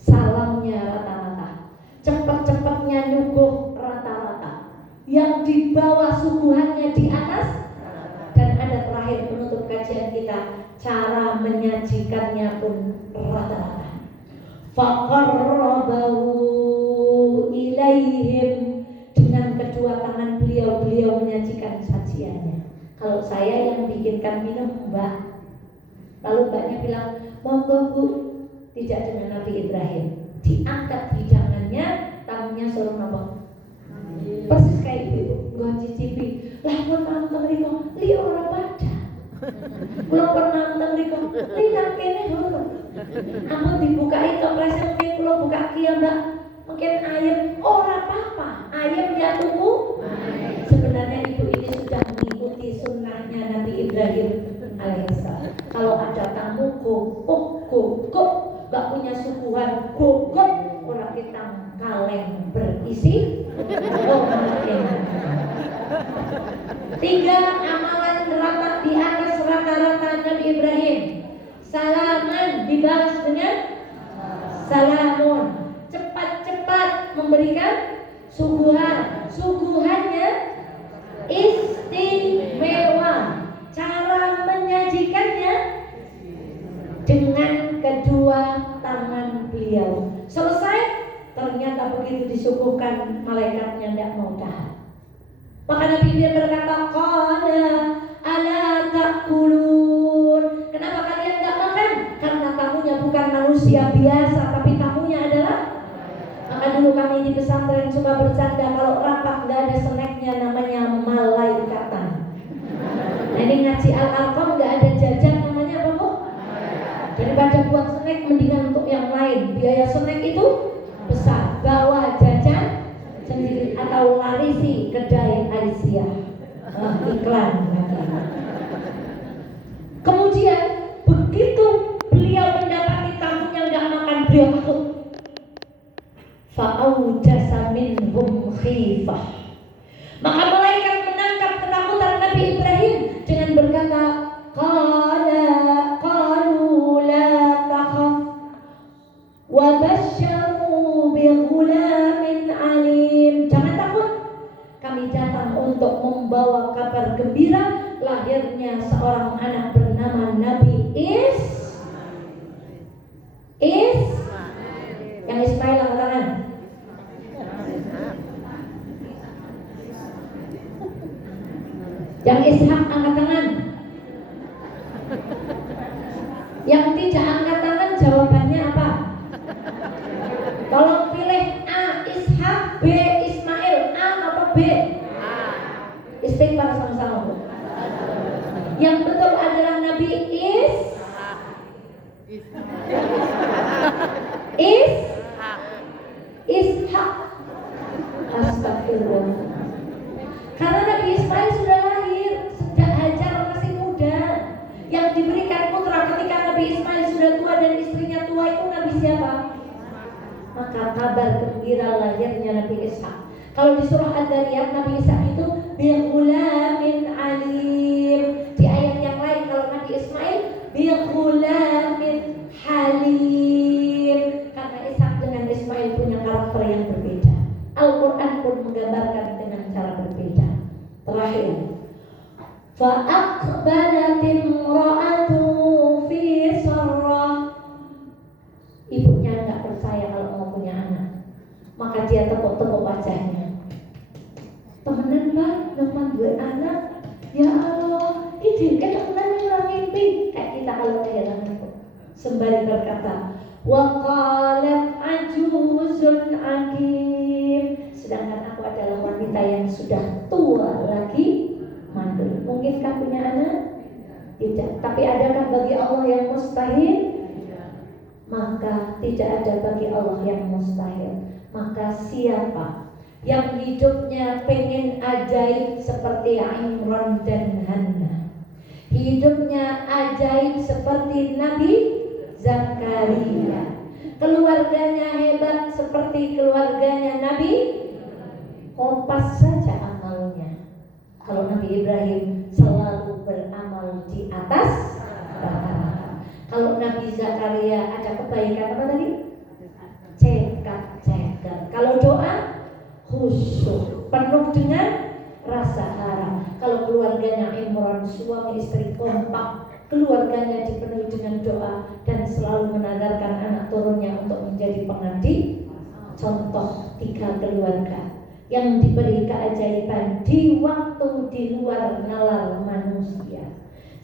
Salamnya rata-rata, cepat-cepatnya nyuguh rata-rata, yang di bawah suguhannya di atas. Dan ada terakhir penutup kajian kita, cara menyajikannya pun rata-rata. Faqarrabahu ilaihim, dengan kedua tangan beliau menyajikan sajiannya. Kalau saya yang bikinkan minum Mbak, lalu Mbaknya bilang monggo Bu, tidak dengan Nabi Ibrahim. Diangkat hidangannya, tamunya suruh ngomong. Persis kayak ibu, gua cicipi. Lah pun nonton riko, li ora pada. Belum pernah nonton riko, li kene dulu. Amun dibukai toplesnya mungkin kalau buka kia Mbak, mungkin ayam ora apa-apa, ayam ya tunggu. Sebenarnya ibu ini sudah mengikuti sunnahnya Nabi Ibrahim alaihissalam. Kalau ada tamu guguk, gak punya suguhan guguk, orang kita kaleng berisi. Tiga amalan rata di atas rata-rata Nabi Ibrahim. Salaman dibalas dengan salamun. Cepat-cepat memberikan suguhan. Suguhannya istimewa. Cara menyajikannya ternyata begitu disuguhkan malaikatnya tidak mau tahan. Maka Nabi dia berkata, qala ala ta'kulun. Kenapa kalian tidak makan? Karena tamunya bukan manusia biasa, tapi tamunya adalah. Maka dulu kami di pesantren suka bercanda, kalau rapat nggak ada snacknya namanya malaikatan. Nah ini ngaji Al-Arqam nggak ada jajan namanya apa Bu? Daripada buat snack mendingan untuk yang lain. Biaya snack itu besar. Bawa jajan sendiri atau larisi kedai Aisyah. Iklan lagi. Kemudian begitu beliau mendapati tamunya nggak makan, beliau takut. Fa'aujasa minhum khifah. Maka malaikat menangkap ketakutan Nabi Ibrahim dengan berkata, qalu la takhaf wa basyaru bi ghulamin alim. Jangan takut, kami datang untuk membawa kabar gembira lahirnya seorang anak bernama Nabi yang Ismail angkat tangan. Yang Ishak angkat tangan. Yang tidak angkat tangan jawabannya apa? Tolong pilih A Ishak, B Ismail, A atau B? Istighfar sama-sama Bu. Yang betul adalah Nabi Ishak. Astagfirullah. Karena Nabi Ismail sudah lahir, sejak Hajar masih muda. Yang diberikan putra ketika Nabi Ismail sudah tua dan istrinya tua itu Nabi siapa? Maka kabar gembira lahirnya Nabi Ishak. Kalau di surah Ad-Dariyat Nabi Ishak itu bighulamin alim. Di ayat yang lain kalau Nabi Ismail bighulamin halim. Karena Ishak dengan Ismail punya karakter yang berbeda. Al-Quran pun menggambarkan dengan cara berbeda. Terakhir, fa'aqbalat imra'atu fi sarrah. Ibunya nggak percaya kalau mau punya anak, maka dia tepuk-tepuk wajahnya. Temenan Pak, nomor 2 anak. Ya Allah, ini kan temenan yang mimpi. Kayak kita kalau kehilangan itu. Sembari berkata, wa qalat ajuzun aqim. Sedangkan aku adalah wanita yang sudah tua lagi mandul. Mungkinkah punya anak? Tidak. Tapi adakah bagi Allah yang mustahil? Maka tidak ada bagi Allah yang mustahil. Maka siapa yang hidupnya pengen ajaib seperti Imran dan Hannah, hidupnya ajaib seperti Nabi Zakaria, keluarganya hebat seperti keluarganya Nabi, kompas saja amalnya. Kalau Nabi Ibrahim selalu beramal di atas rata-rata. Kalau Nabi Zakaria ada kebaikan apa tadi? Cekat. Kalau doa khusyuk, penuh dengan rasa harap. Kalau keluarganya Imran, suami istri kompak, keluarganya dipenuhi dengan doa dan selalu menadarkan anak turunnya untuk menjadi pengabdi. Contoh 3 keluarga yang diberi keajaiban di waktu di luar nalar manusia.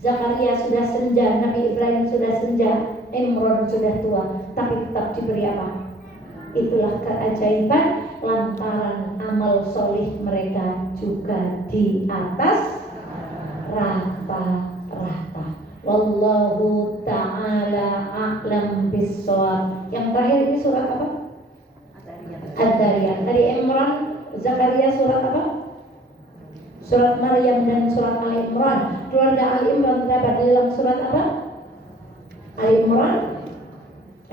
Zakaria sudah senja, Nabi Ibrahim sudah senja, Imran sudah tua, tapi tetap diberi apa? Itulah keajaiban lantaran amal solih mereka juga di atas rata-rata. Wallahu ta'ala a'lam bis-shawab. Yang terakhir ini surat apa? Ad-Dariyat. Tadi Imran, Zakaria surat apa? Surat Maryam dan surat Ali Imran. Keluarga Ali Imran terdapat di dalam surat apa? Ali Imran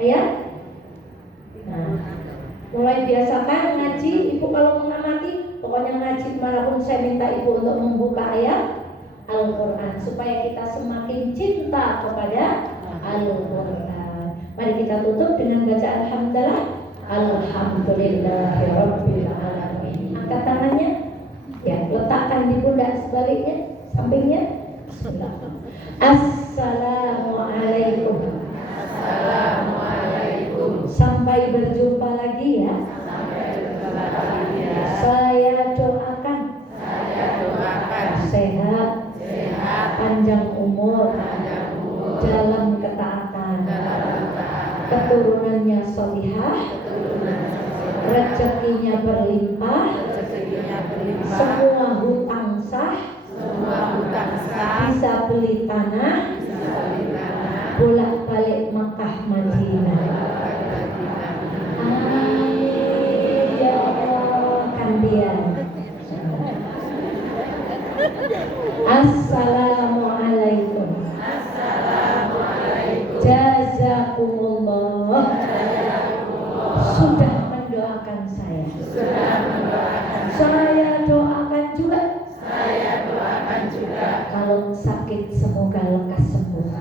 ayat. Nah, mulai biasakan ngaji. Ibu kalau mengamati, pokoknya ngaji kemanapun saya minta ibu untuk membuka ayat Al-Quran supaya kita semakin cinta kepada Al-Quran. Mari kita tutup dengan baca Alhamdulillah. Alhamdulillahirabbil alamin. Angkat tangannya. Ya, letakkan di pundak sebaliknya, sampingnya. Assalamualaikum. Assalamualaikum. Sampai berjumpa lagi ya. Sampai rezekinya berlimpah, semua hutang sah, bisa beli tanah, bolak-balik Makkah Madinah. Amin ya Allah kandian. Assalamualaikum. Jazakumullah. Sudah mendoakan saya. Saya doakan juga. Kalau sakit semoga lekas sembuh.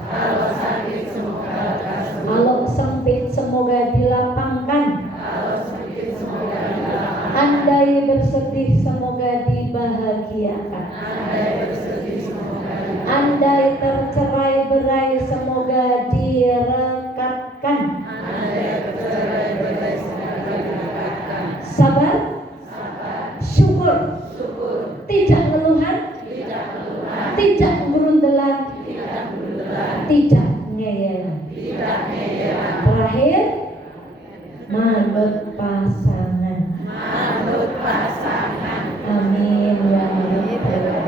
Kalau sempit semoga dilapangkan. Andai bersedih semoga dibahagiakan. Andai tercerai berai semoga direkatkan. Sabar, syukur, tidak ngeluhan, tidak gerundelan, tidak ngeyelan. Terakhir, manut pasangan. Amin ya rabbal alamin.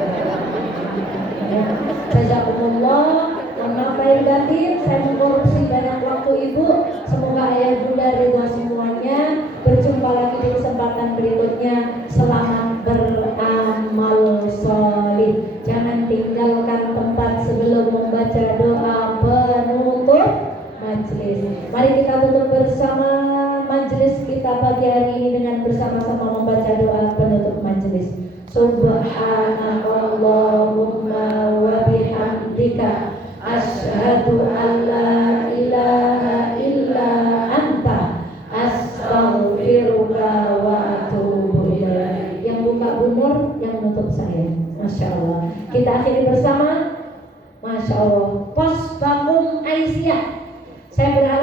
Jazakumullah. Maaf lahir batin, saya mengkorupsi banyak waktu ibu. Semoga ayah bunda ridha semuanya. Berjumpa lagi di kesempatan berikutnya. Selamat beramal sholih. Jangan tinggalkan tempat sebelum membaca doa penutup majelis. Mari kita tutup bersama majelis kita pagi hari ini dengan bersama-sama membaca doa penutup majelis. Subhanakallahumma wa bihamdika asyhadu an la ilaha illa anta astaghfiruka wa atubu ilaik. Yang buka umur, yang menutup saya. Masya Allah. Kita akhiri bersama. Masya Allah. Pos Bakum Aisyah. Saya berharap